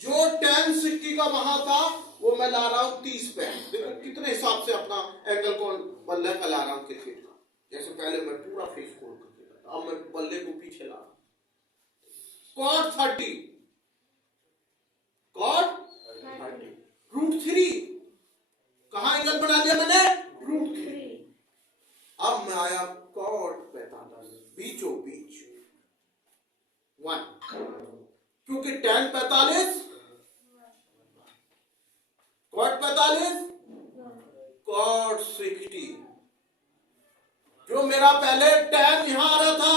जो tan 60 का वहां था वो मैं ला रहा हूं 30 पे। देखो कितने हिसाब से अपना एंगल को बल्ले का ला रहा हूं क्रिकेट का। जैसे पहले मैं पूरा फेस खोल कर खेला, अब मैं बल्ले को पीछे ला रहा हूं। cot 30, cot 30 √3, कहां एंगल बना लिया मैंने √3। अब मैं आया cot 45, बीचों बीच 1, क्योंकि tan 45 cot 45 cot 60, जो मेरा पहले tan यहां आ रहा था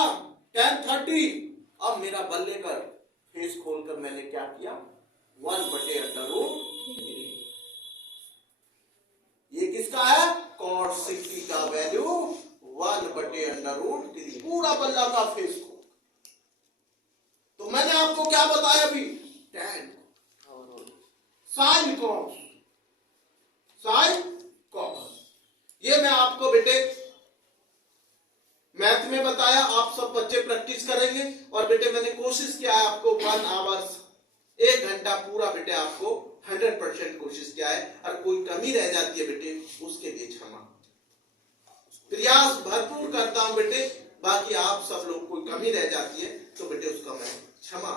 tan 30, अब मेरा बल्ले का फेस खोलकर मैंने क्या किया 1/√3। ये किसका है cot 60 का वैल्यू 1/√3, पूरा बल्ला का फेस खोल। तो मैंने आपको क्या बताया अभी, tan sin cos, sin cos, ये मैं आपको बेटे मैथ में बताया। आप सब बच्चे प्रैक्टिस करेंगे। और बेटे मैंने कोशिश किया है आपको 1 आवर्स, 1 घंटा पूरा बेटे आपको 100% कोशिश किया है। और कोई कमी रह जाती है बेटे उसके लिए क्षमा, प्रयास भरपूर करता हूं बेटे। बाकी आप सब लोग कोई कमी रह जाती है तो बेटे उसका मैं क्षमा